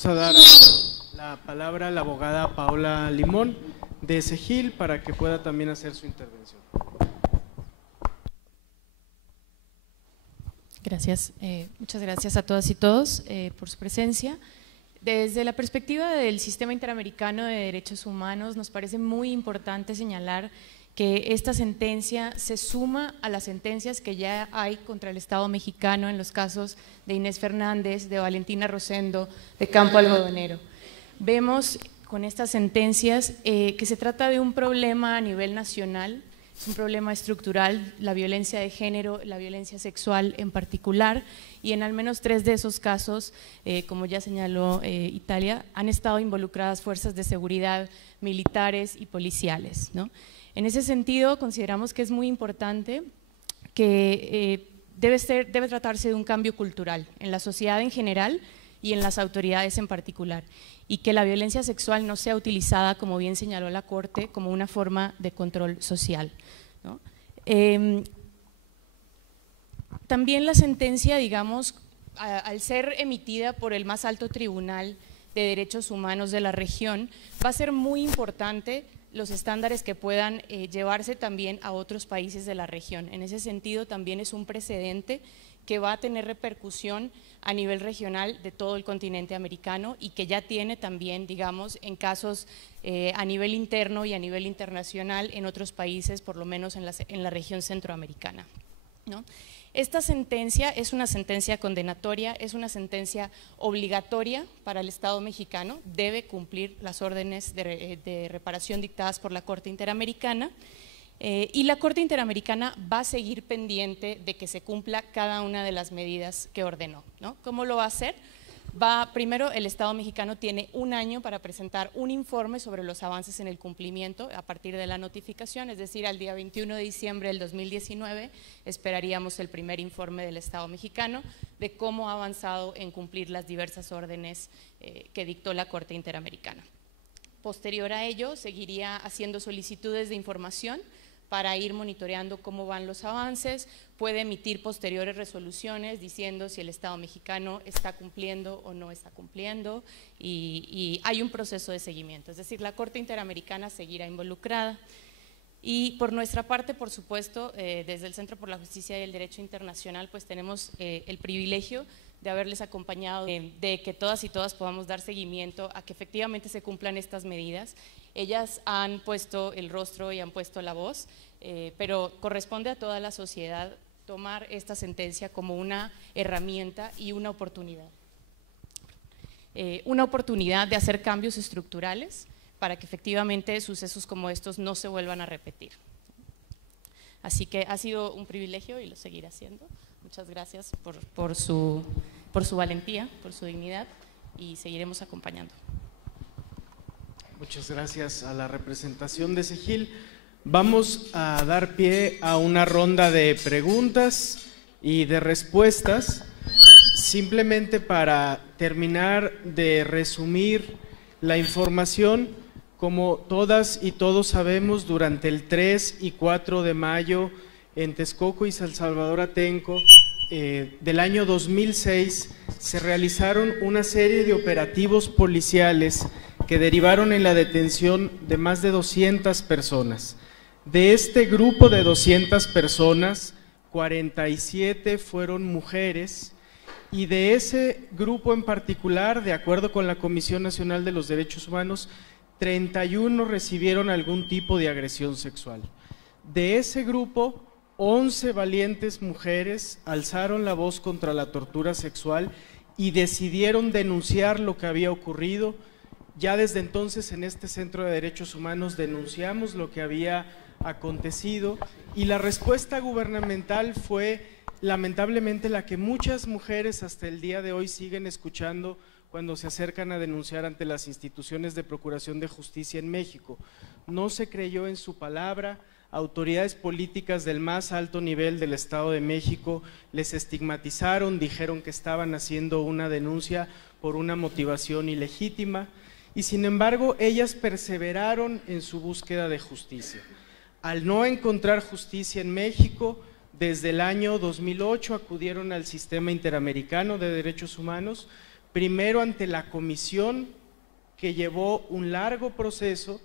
Vamos a dar la palabra a la abogada Paola Limón de SEGIL para que pueda también hacer su intervención. Gracias, muchas gracias a todas y todos por su presencia. Desde la perspectiva del Sistema Interamericano de Derechos Humanos, nos parece muy importante señalar que esta sentencia se suma a las sentencias que ya hay contra el Estado mexicano en los casos de Inés Fernández, de Valentina Rosendo, de Campo Algodonero. Vemos con estas sentencias que se trata de un problema a nivel nacional, es un problema estructural, la violencia de género, la violencia sexual en particular, y en al menos 3 de esos casos, como ya señaló Italia, han estado involucradas fuerzas de seguridad militares y policiales, ¿no? En ese sentido, consideramos que es muy importante que debe tratarse de un cambio cultural en la sociedad en general y en las autoridades en particular, y que la violencia sexual no sea utilizada, como bien señaló la Corte, como una forma de control social, ¿no? También la sentencia, digamos, al ser emitida por el más alto tribunal de derechos humanos de la región, va a ser muy importante los estándares que puedan llevarse también a otros países de la región. En ese sentido, también es un precedente que va a tener repercusión a nivel regional de todo el continente americano y que ya tiene también, digamos, en casos a nivel interno y a nivel internacional en otros países, por lo menos en la región centroamericana, ¿no? Esta sentencia es una sentencia condenatoria, es una sentencia obligatoria para el Estado mexicano, debe cumplir las órdenes de reparación dictadas por la Corte Interamericana, y la Corte Interamericana va a seguir pendiente de que se cumpla cada una de las medidas que ordenó, ¿no? ¿Cómo lo va a hacer? Primero, el Estado mexicano tiene 1 año para presentar un informe sobre los avances en el cumplimiento a partir de la notificación, es decir, al día 21 de diciembre del 2019 esperaríamos el primer informe del Estado mexicano de cómo ha avanzado en cumplir las diversas órdenes que dictó la Corte Interamericana. Posterior a ello, seguiría haciendo solicitudes de información para ir monitoreando cómo van los avances, puede emitir posteriores resoluciones diciendo si el Estado mexicano está cumpliendo o no está cumpliendo, y hay un proceso de seguimiento, es decir, la Corte Interamericana seguirá involucrada. Y por nuestra parte, por supuesto, desde el Centro por la Justicia y el Derecho Internacional, pues tenemos el privilegio de haberles acompañado, de que todas y todas podamos dar seguimiento a que efectivamente se cumplan estas medidas. Ellas han puesto el rostro y han puesto la voz, pero corresponde a toda la sociedad tomar esta sentencia como una herramienta y una oportunidad. Una oportunidad de hacer cambios estructurales para que efectivamente sucesos como estos no se vuelvan a repetir. Así que ha sido un privilegio y lo seguiré haciendo. Muchas gracias por su valentía, por su dignidad, y seguiremos acompañando. Muchas gracias a la representación de SEGIL. Vamos a dar pie a una ronda de preguntas y de respuestas. Simplemente para terminar de resumir la información, como todas y todos sabemos, durante el 3 y 4 de mayo en Texcoco y San Salvador Atenco del año 2006 se realizaron una serie de operativos policiales que derivaron en la detención de más de 200 personas. De este grupo de 200 personas, 47 fueron mujeres, y de ese grupo en particular, de acuerdo con la Comisión Nacional de los Derechos Humanos, 31 recibieron algún tipo de agresión sexual. De ese grupo, 11 valientes mujeres alzaron la voz contra la tortura sexual y decidieron denunciar lo que había ocurrido. Ya desde entonces en este Centro de Derechos Humanos denunciamos lo que había acontecido, y la respuesta gubernamental fue lamentablemente la que muchas mujeres hasta el día de hoy siguen escuchando cuando se acercan a denunciar ante las instituciones de procuración de justicia en México. No se creyó en su palabra. Autoridades políticas del más alto nivel del Estado de México les estigmatizaron, dijeron que estaban haciendo una denuncia por una motivación ilegítima, y sin embargo ellas perseveraron en su búsqueda de justicia. Al no encontrar justicia en México, desde el año 2008 acudieron al Sistema Interamericano de Derechos Humanos, primero ante la comisión que llevó un largo proceso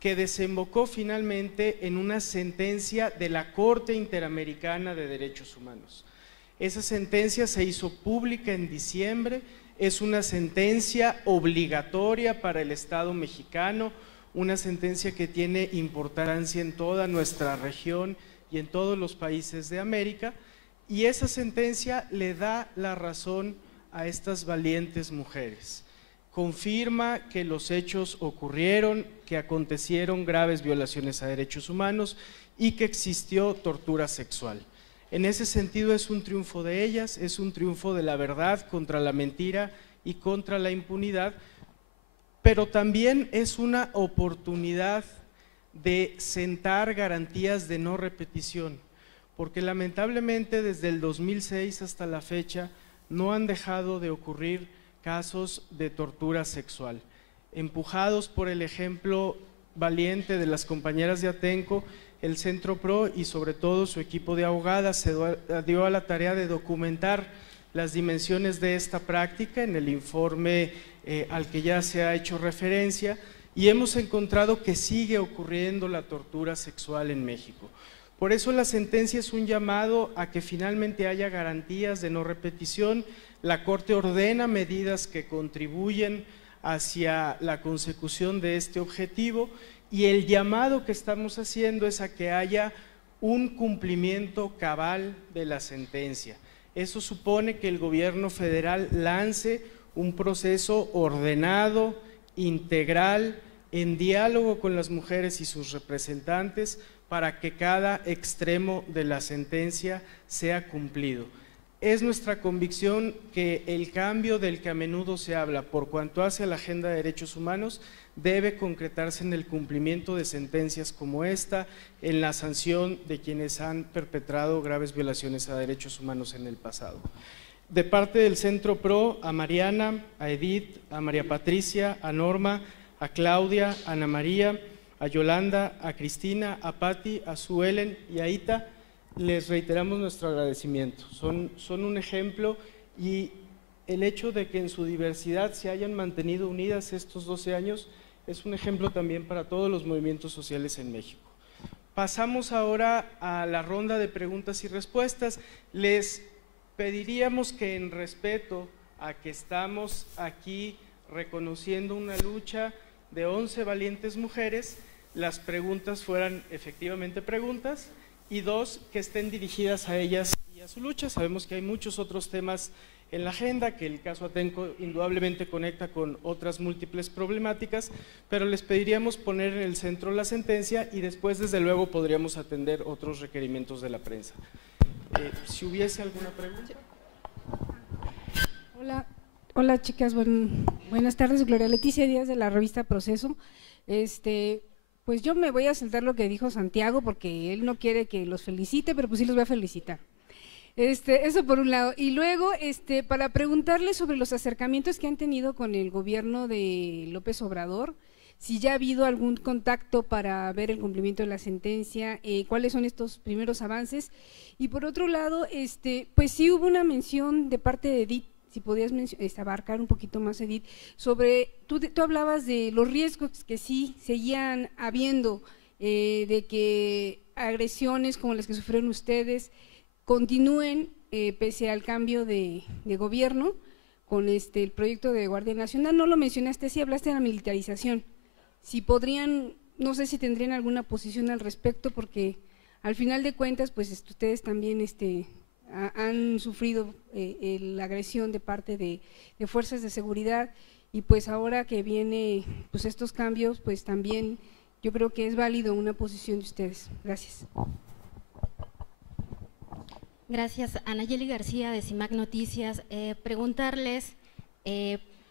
que desembocó finalmente en una sentencia de la Corte Interamericana de Derechos Humanos. Esa sentencia se hizo pública en diciembre, es una sentencia obligatoria para el Estado mexicano, una sentencia que tiene importancia en toda nuestra región y en todos los países de América, y esa sentencia le da la razón a estas valientes mujeres. Confirma que los hechos ocurrieron, que acontecieron graves violaciones a derechos humanos y que existió tortura sexual. En ese sentido es un triunfo de ellas, es un triunfo de la verdad contra la mentira y contra la impunidad, pero también es una oportunidad de sentar garantías de no repetición, porque lamentablemente desde el 2006 hasta la fecha no han dejado de ocurrir casos de tortura sexual. Empujados por el ejemplo valiente de las compañeras de Atenco, el Centro PRO y sobre todo su equipo de abogadas se dio a la tarea de documentar las dimensiones de esta práctica en el informe al que ya se ha hecho referencia, y hemos encontrado que sigue ocurriendo la tortura sexual en México. Por eso la sentencia es un llamado a que finalmente haya garantías de no repetición. La Corte ordena medidas que contribuyen hacia la consecución de este objetivo, y el llamado que estamos haciendo es a que haya un cumplimiento cabal de la sentencia. Eso supone que el gobierno federal lance un proceso ordenado, integral, en diálogo con las mujeres y sus representantes, para que cada extremo de la sentencia sea cumplido. Es nuestra convicción que el cambio del que a menudo se habla por cuanto hace a la agenda de derechos humanos debe concretarse en el cumplimiento de sentencias como esta, en la sanción de quienes han perpetrado graves violaciones a derechos humanos en el pasado. De parte del Centro PRO, a Mariana, a Edith, a María Patricia, a Norma, a Claudia, a Ana María, a Yolanda, a Cristina, a Patti, a Suelen y a Ita, les reiteramos nuestro agradecimiento. Son un ejemplo, y el hecho de que en su diversidad se hayan mantenido unidas estos 12 años es un ejemplo también para todos los movimientos sociales en México. Pasamos ahora a la ronda de preguntas y respuestas. Les pediríamos que, en respeto a que estamos aquí reconociendo una lucha de 11 valientes mujeres, las preguntas fueran efectivamente preguntas, y 2, que estén dirigidas a ellas y a su lucha. Sabemos que hay muchos otros temas en la agenda, que el caso Atenco indudablemente conecta con otras múltiples problemáticas, pero les pediríamos poner en el centro la sentencia, y después desde luego podríamos atender otros requerimientos de la prensa. Si hubiese alguna pregunta. Hola chicas, buenas tardes. Gloria Leticia Díaz, de la revista Proceso. Pues yo me voy a saltar lo que dijo Santiago, porque él no quiere que los felicite, pero pues sí los voy a felicitar. Eso por un lado. Y luego, para preguntarle sobre los acercamientos que han tenido con el gobierno de López Obrador, si ya ha habido algún contacto para ver el cumplimiento de la sentencia, cuáles son estos primeros avances. Y por otro lado, pues sí hubo una mención de parte de Edith, si podías abarcar un poquito más, Edith, sobre, tú hablabas de los riesgos que sí seguían habiendo, de que agresiones como las que sufrieron ustedes continúen pese al cambio de gobierno con el proyecto de Guardia Nacional. No lo mencionaste, sí hablaste de la militarización. Si podrían, no sé si tendrían alguna posición al respecto, porque al final de cuentas, pues ustedes también han sufrido la agresión de parte de fuerzas de seguridad, y pues ahora que viene pues estos cambios, pues también yo creo que es válido una posición de ustedes. Gracias. Gracias. Anayeli García, de CIMAC Noticias. Preguntarles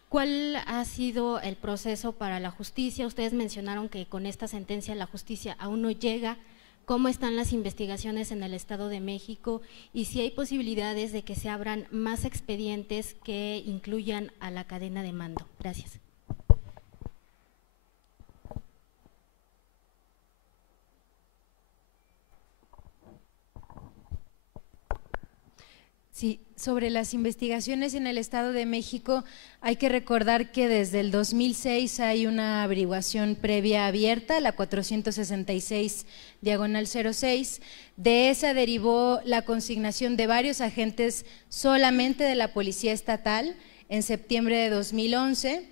cuál ha sido el proceso para la justicia. Ustedes mencionaron que con esta sentencia la justicia aún no llega. ¿Cómo están las investigaciones en el Estado de México, y si hay posibilidades de que se abran más expedientes que incluyan a la cadena de mando? Gracias. Sí, sobre las investigaciones en el Estado de México, hay que recordar que desde el 2006 hay una averiguación previa abierta, la 466/06. De esa derivó la consignación de varios agentes solamente de la Policía Estatal en septiembre de 2011,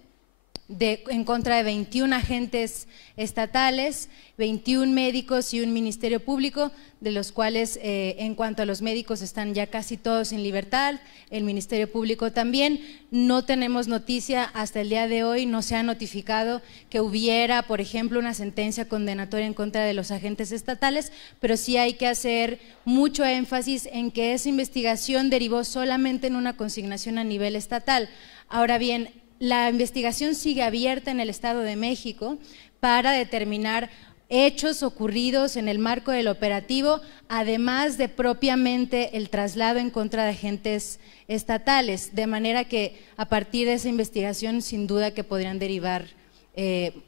en contra de 21 agentes estatales, 21 médicos y un ministerio público, de los cuales en cuanto a los médicos están ya casi todos en libertad, el ministerio público también. No tenemos noticia hasta el día de hoy, no se ha notificado que hubiera, por ejemplo, una sentencia condenatoria en contra de los agentes estatales, pero sí hay que hacer mucho énfasis en que esa investigación derivó solamente en una consignación a nivel estatal. Ahora bien, la investigación sigue abierta en el Estado de México para determinar hechos ocurridos en el marco del operativo, además de propiamente el traslado en contra de agentes estatales, de manera que a partir de esa investigación sin duda que podrían derivar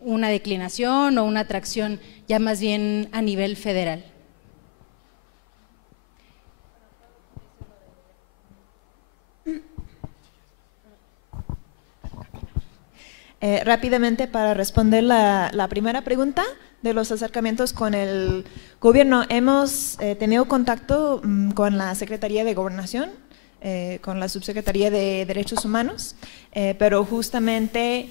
una declinación o una atracción ya más bien a nivel federal. Rápidamente para responder la primera pregunta de los acercamientos con el gobierno, hemos tenido contacto con la Secretaría de Gobernación, con la Subsecretaría de Derechos Humanos, pero justamente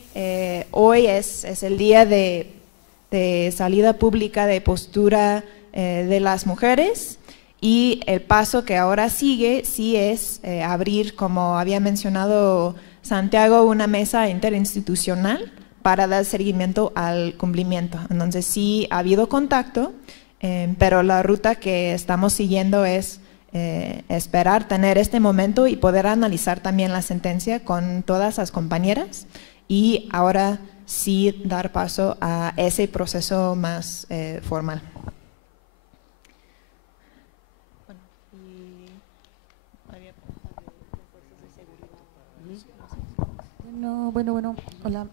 hoy es el día de salida pública de postura de las mujeres, y el paso que ahora sigue sí es abrir, como había mencionado Santiago, una mesa interinstitucional para dar seguimiento al cumplimiento. Entonces sí ha habido contacto, pero la ruta que estamos siguiendo es esperar tener este momento y poder analizar también la sentencia con todas las compañeras, y ahora sí dar paso a ese proceso más formal. Bueno, hola.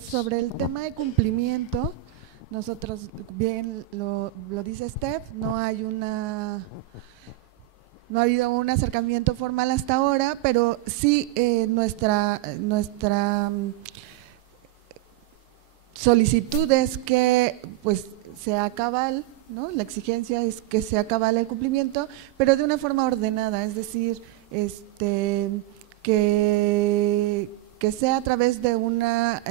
Sobre el tema de cumplimiento, nosotros, bien lo dice Steph, no ha habido un acercamiento formal hasta ahora, pero sí nuestra solicitud es que pues sea cabal, ¿no? La exigencia es que sea cabal el cumplimiento, pero de una forma ordenada, es decir, que sea a través de una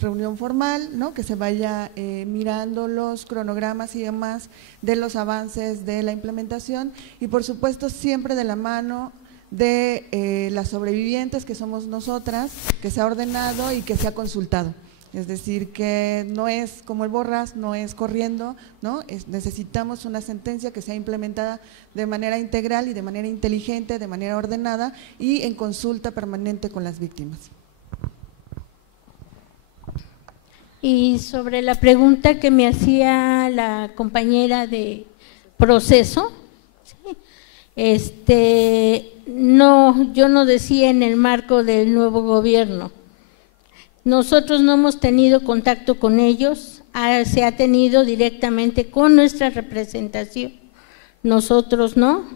reunión formal, ¿no? Que se vaya mirando los cronogramas y demás de los avances de la implementación, y por supuesto siempre de la mano de las sobrevivientes, que somos nosotras, que sea ordenado y que sea consultado. Es decir, que no es como el Borras, no es corriendo, ¿no? Necesitamos una sentencia que sea implementada de manera integral y de manera inteligente, de manera ordenada y en consulta permanente con las víctimas. Y sobre la pregunta que me hacía la compañera de proceso, ¿sí? No, yo no decía en el marco del nuevo gobierno. Nosotros no hemos tenido contacto con ellos, se ha tenido directamente con nuestra representación, nosotros no.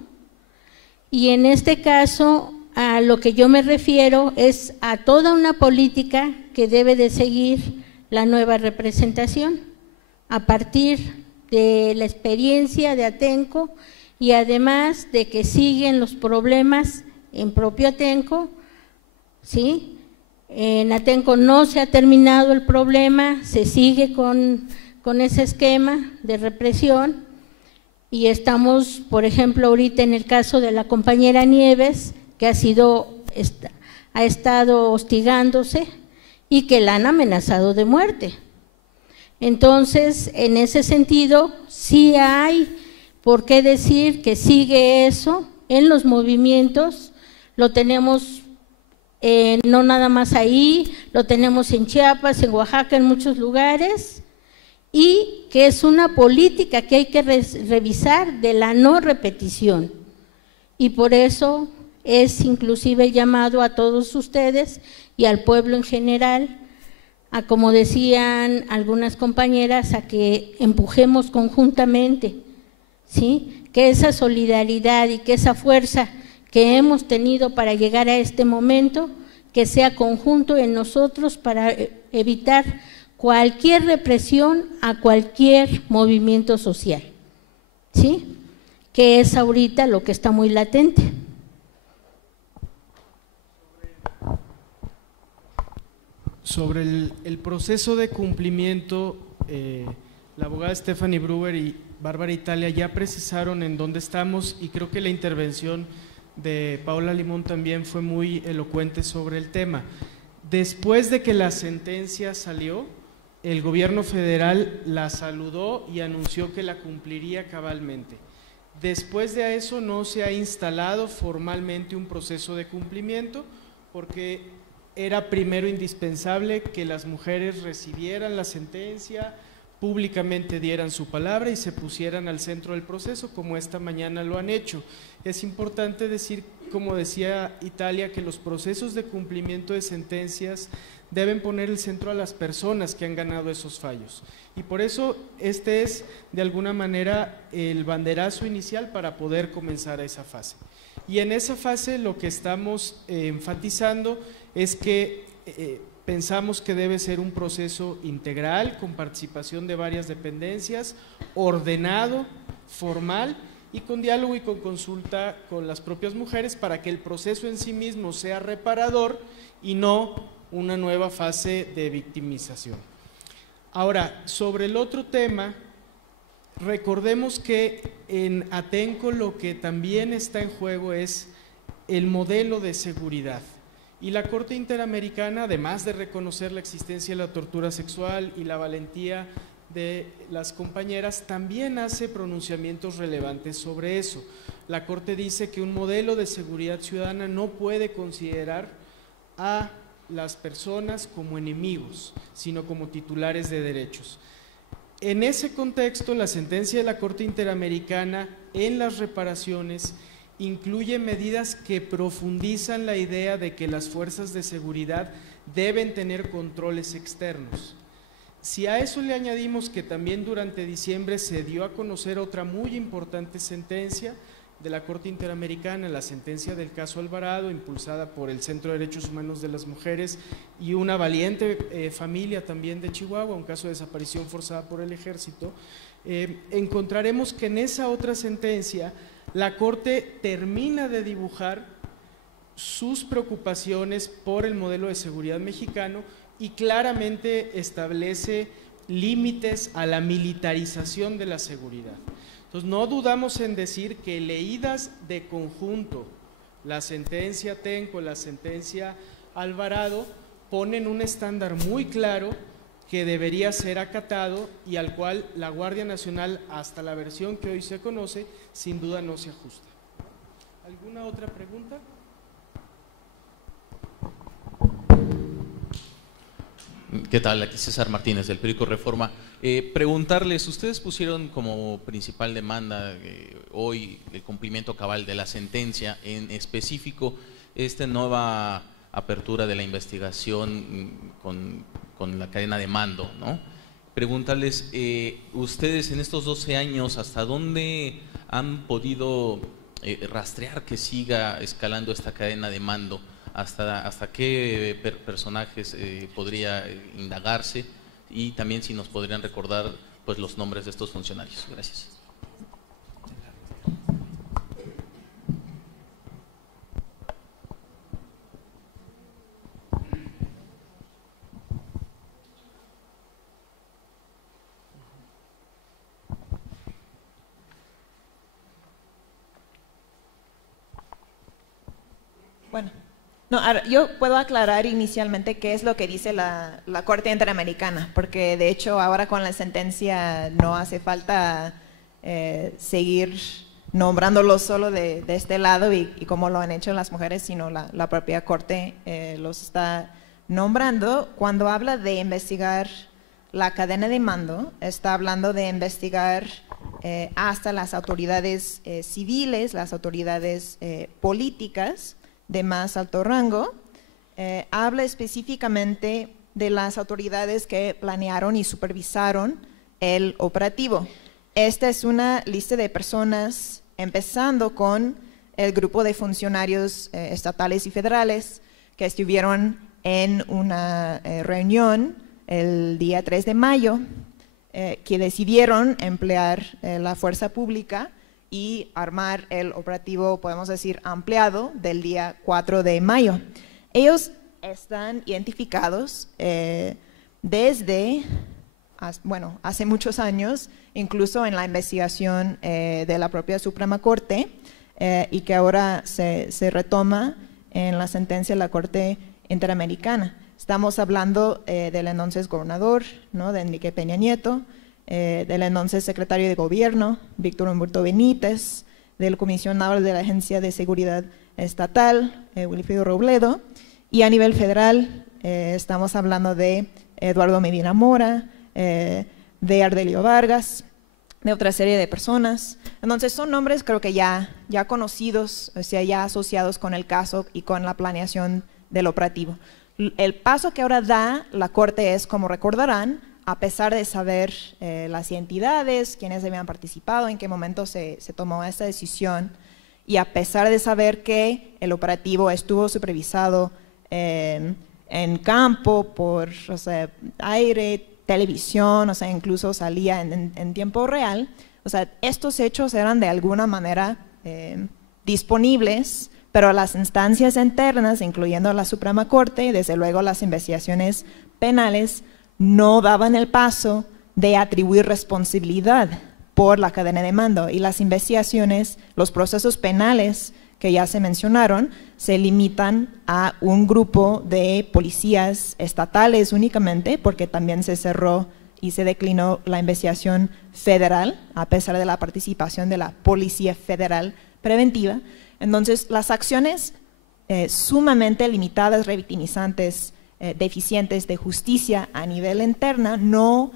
Y en este caso, a lo que yo me refiero es a toda una política que debe de seguir la nueva representación, a partir de la experiencia de Atenco, y además de que siguen los problemas en propio Atenco, ¿sí? En Atenco no se ha terminado el problema, se sigue con ese esquema de represión, y estamos, por ejemplo, ahorita en el caso de la compañera Nieves, que ha estado hostigándose y que la han amenazado de muerte. Entonces, en ese sentido, sí hay por qué decir que sigue eso en los movimientos, lo tenemos no nada más ahí, lo tenemos en Chiapas, en Oaxaca, en muchos lugares, y que es una política que hay que revisar de la no repetición, y por eso es inclusive el llamado a todos ustedes y al pueblo en general, a, como decían algunas compañeras, a que empujemos conjuntamente, ¿sí? que esa solidaridad y que esa fuerza que hemos tenido para llegar a este momento, que sea conjunto en nosotros para evitar cualquier represión a cualquier movimiento social, ¿sí? Que es ahorita lo que está muy latente. Sobre el proceso de cumplimiento, la abogada Stephanie Brewer y Bárbara Italia ya precisaron en dónde estamos, y creo que la intervención de Paola Limón también fue muy elocuente sobre el tema. Después de que la sentencia salió, el gobierno federal la saludó y anunció que la cumpliría cabalmente. Después de eso no se ha instalado formalmente un proceso de cumplimiento, porque era primero indispensable que las mujeres recibieran la sentencia, públicamente dieran su palabra y se pusieran al centro del proceso, como esta mañana lo han hecho. Es importante decir, como decía Italia, que los procesos de cumplimiento de sentencias deben poner el centro a las personas que han ganado esos fallos, y por eso este es de alguna manera el banderazo inicial para poder comenzar a esa fase. Y en esa fase lo que estamos enfatizando es que pensamos que debe ser un proceso integral, con participación de varias dependencias, ordenado, formal y con diálogo y con consulta con las propias mujeres, para que el proceso en sí mismo sea reparador y no una nueva fase de victimización. Ahora, sobre el otro tema, recordemos que en Atenco lo que también está en juego es el modelo de seguridad. Y la Corte Interamericana, además de reconocer la existencia de la tortura sexual y la valentía de las compañeras, también hace pronunciamientos relevantes sobre eso. La Corte dice que un modelo de seguridad ciudadana no puede considerar a las personas como enemigos, sino como titulares de derechos. En ese contexto, la sentencia de la Corte Interamericana en las reparaciones incluye medidas que profundizan la idea de que las fuerzas de seguridad deben tener controles externos. Si a eso le añadimos que también durante diciembre se dio a conocer otra muy importante sentencia de la Corte Interamericana, la sentencia del caso Alvarado, impulsada por el Centro de Derechos Humanos de las Mujeres y una valiente familia también de Chihuahua, un caso de desaparición forzada por el ejército, encontraremos que en esa otra sentencia la Corte termina de dibujar sus preocupaciones por el modelo de seguridad mexicano y claramente establece límites a la militarización de la seguridad. Entonces, no dudamos en decir que leídas de conjunto, la sentencia Atenco, la sentencia Alvarado, ponen un estándar muy claro que debería ser acatado y al cual la Guardia Nacional, hasta la versión que hoy se conoce, sin duda no se ajusta. ¿Alguna otra pregunta? ¿Qué tal? Aquí César Martínez del periódico Reforma. Preguntarles, ustedes pusieron como principal demanda hoy el cumplimiento cabal de la sentencia, en específico esta nueva apertura de la investigación con la cadena de mando, ¿no? Preguntarles, ustedes en estos 12 años, ¿hasta dónde han podido rastrear que siga escalando esta cadena de mando? ¿Hasta qué personajes podría indagarse? Y también si nos podrían recordar pues los nombres de estos funcionarios. Gracias. Bueno, no, ahora, yo puedo aclarar inicialmente qué es lo que dice la Corte Interamericana, porque de hecho ahora con la sentencia no hace falta seguir nombrándolo solo de este lado y como lo han hecho las mujeres, sino la propia Corte los está nombrando. Cuando habla de investigar la cadena de mando, está hablando de investigar hasta las autoridades civiles, las autoridades políticas de más alto rango. Habla específicamente de las autoridades que planearon y supervisaron el operativo. Esta es una lista de personas empezando con el grupo de funcionarios estatales y federales que estuvieron en una reunión el día 3 de mayo, que decidieron emplear la fuerza pública y armar el operativo, podemos decir, ampliado del día 4 de mayo. Ellos están identificados desde, bueno, hace muchos años, incluso en la investigación de la propia Suprema Corte, y que ahora se retoma en la sentencia de la Corte Interamericana. Estamos hablando del entonces gobernador, ¿no?, de Enrique Peña Nieto, del entonces secretario de Gobierno, Víctor Humberto Benítez, del comisionado de la Agencia de Seguridad Estatal, Wilfrido Robledo, y a nivel federal estamos hablando de Eduardo Medina Mora, de Ardelio Vargas, de otra serie de personas. Entonces son nombres creo que ya conocidos, o sea, ya asociados con el caso y con la planeación del operativo. El paso que ahora da la Corte es, como recordarán, a pesar de saber las entidades, quiénes habían participado, en qué momento se tomó esta decisión, y a pesar de saber que el operativo estuvo supervisado en campo, por aire, televisión, incluso salía en tiempo real, estos hechos eran de alguna manera disponibles, pero las instancias internas, incluyendo la Suprema Corte y desde luego las investigaciones penales, no daban el paso de atribuir responsabilidad por la cadena de mando, y las investigaciones, los procesos penales que ya se mencionaron, se limitan a un grupo de policías estatales únicamente, porque también se cerró y se declinó la investigación federal, a pesar de la participación de la Policía Federal Preventiva. Entonces, las acciones sumamente limitadas, revictimizantes, deficientes de justicia a nivel interna no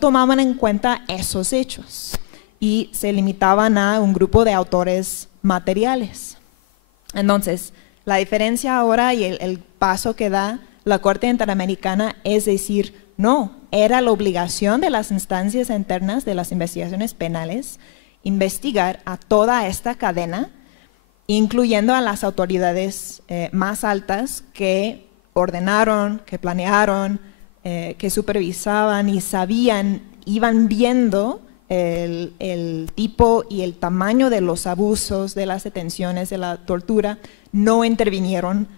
tomaban en cuenta esos hechos y se limitaban a un grupo de autores materiales. Entonces, la diferencia ahora y el paso que da la Corte Interamericana es decir, no, era la obligación de las instancias internas de las investigaciones penales investigar a toda esta cadena, incluyendo a las autoridades más altas que ordenaron, que planearon, que supervisaban y sabían, iban viendo el tipo y el tamaño de los abusos, de las detenciones, de la tortura, no intervinieron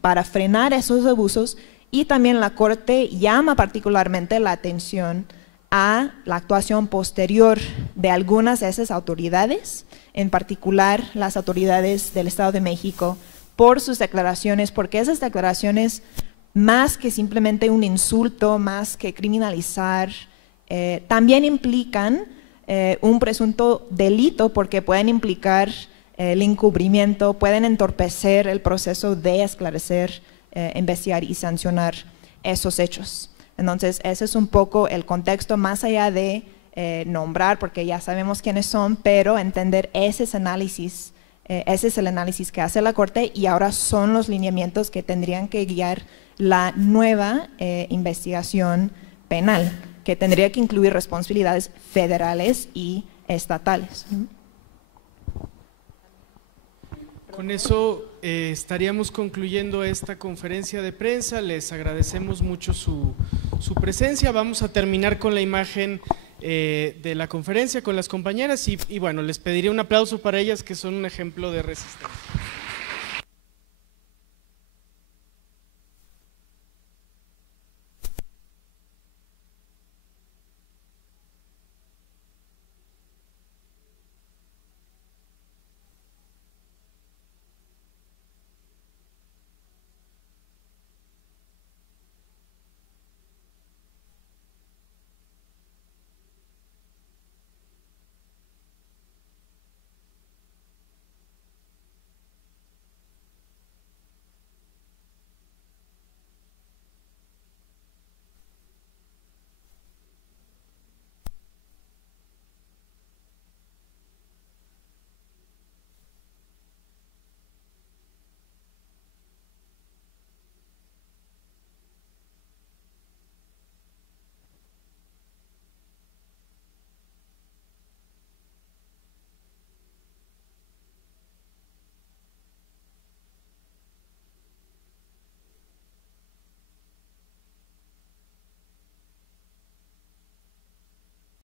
para frenar esos abusos. Y también la Corte llama particularmente la atención a la actuación posterior de algunas de esas autoridades, en particular las autoridades del Estado de México, por sus declaraciones, porque esas declaraciones, más que simplemente un insulto, más que criminalizar, también implican un presunto delito, porque pueden implicar el encubrimiento, pueden entorpecer el proceso de esclarecer, investigar y sancionar esos hechos. Entonces, ese es un poco el contexto, más allá de nombrar, porque ya sabemos quiénes son, pero entender ese es el análisis que hace la Corte, y ahora son los lineamientos que tendrían que guiar la nueva investigación penal, que tendría que incluir responsabilidades federales y estatales. Con eso estaríamos concluyendo esta conferencia de prensa. Les agradecemos mucho su presencia. Vamos a terminar con la imagen de la conferencia con las compañeras y bueno, les pediría un aplauso para ellas, que son un ejemplo de resistencia.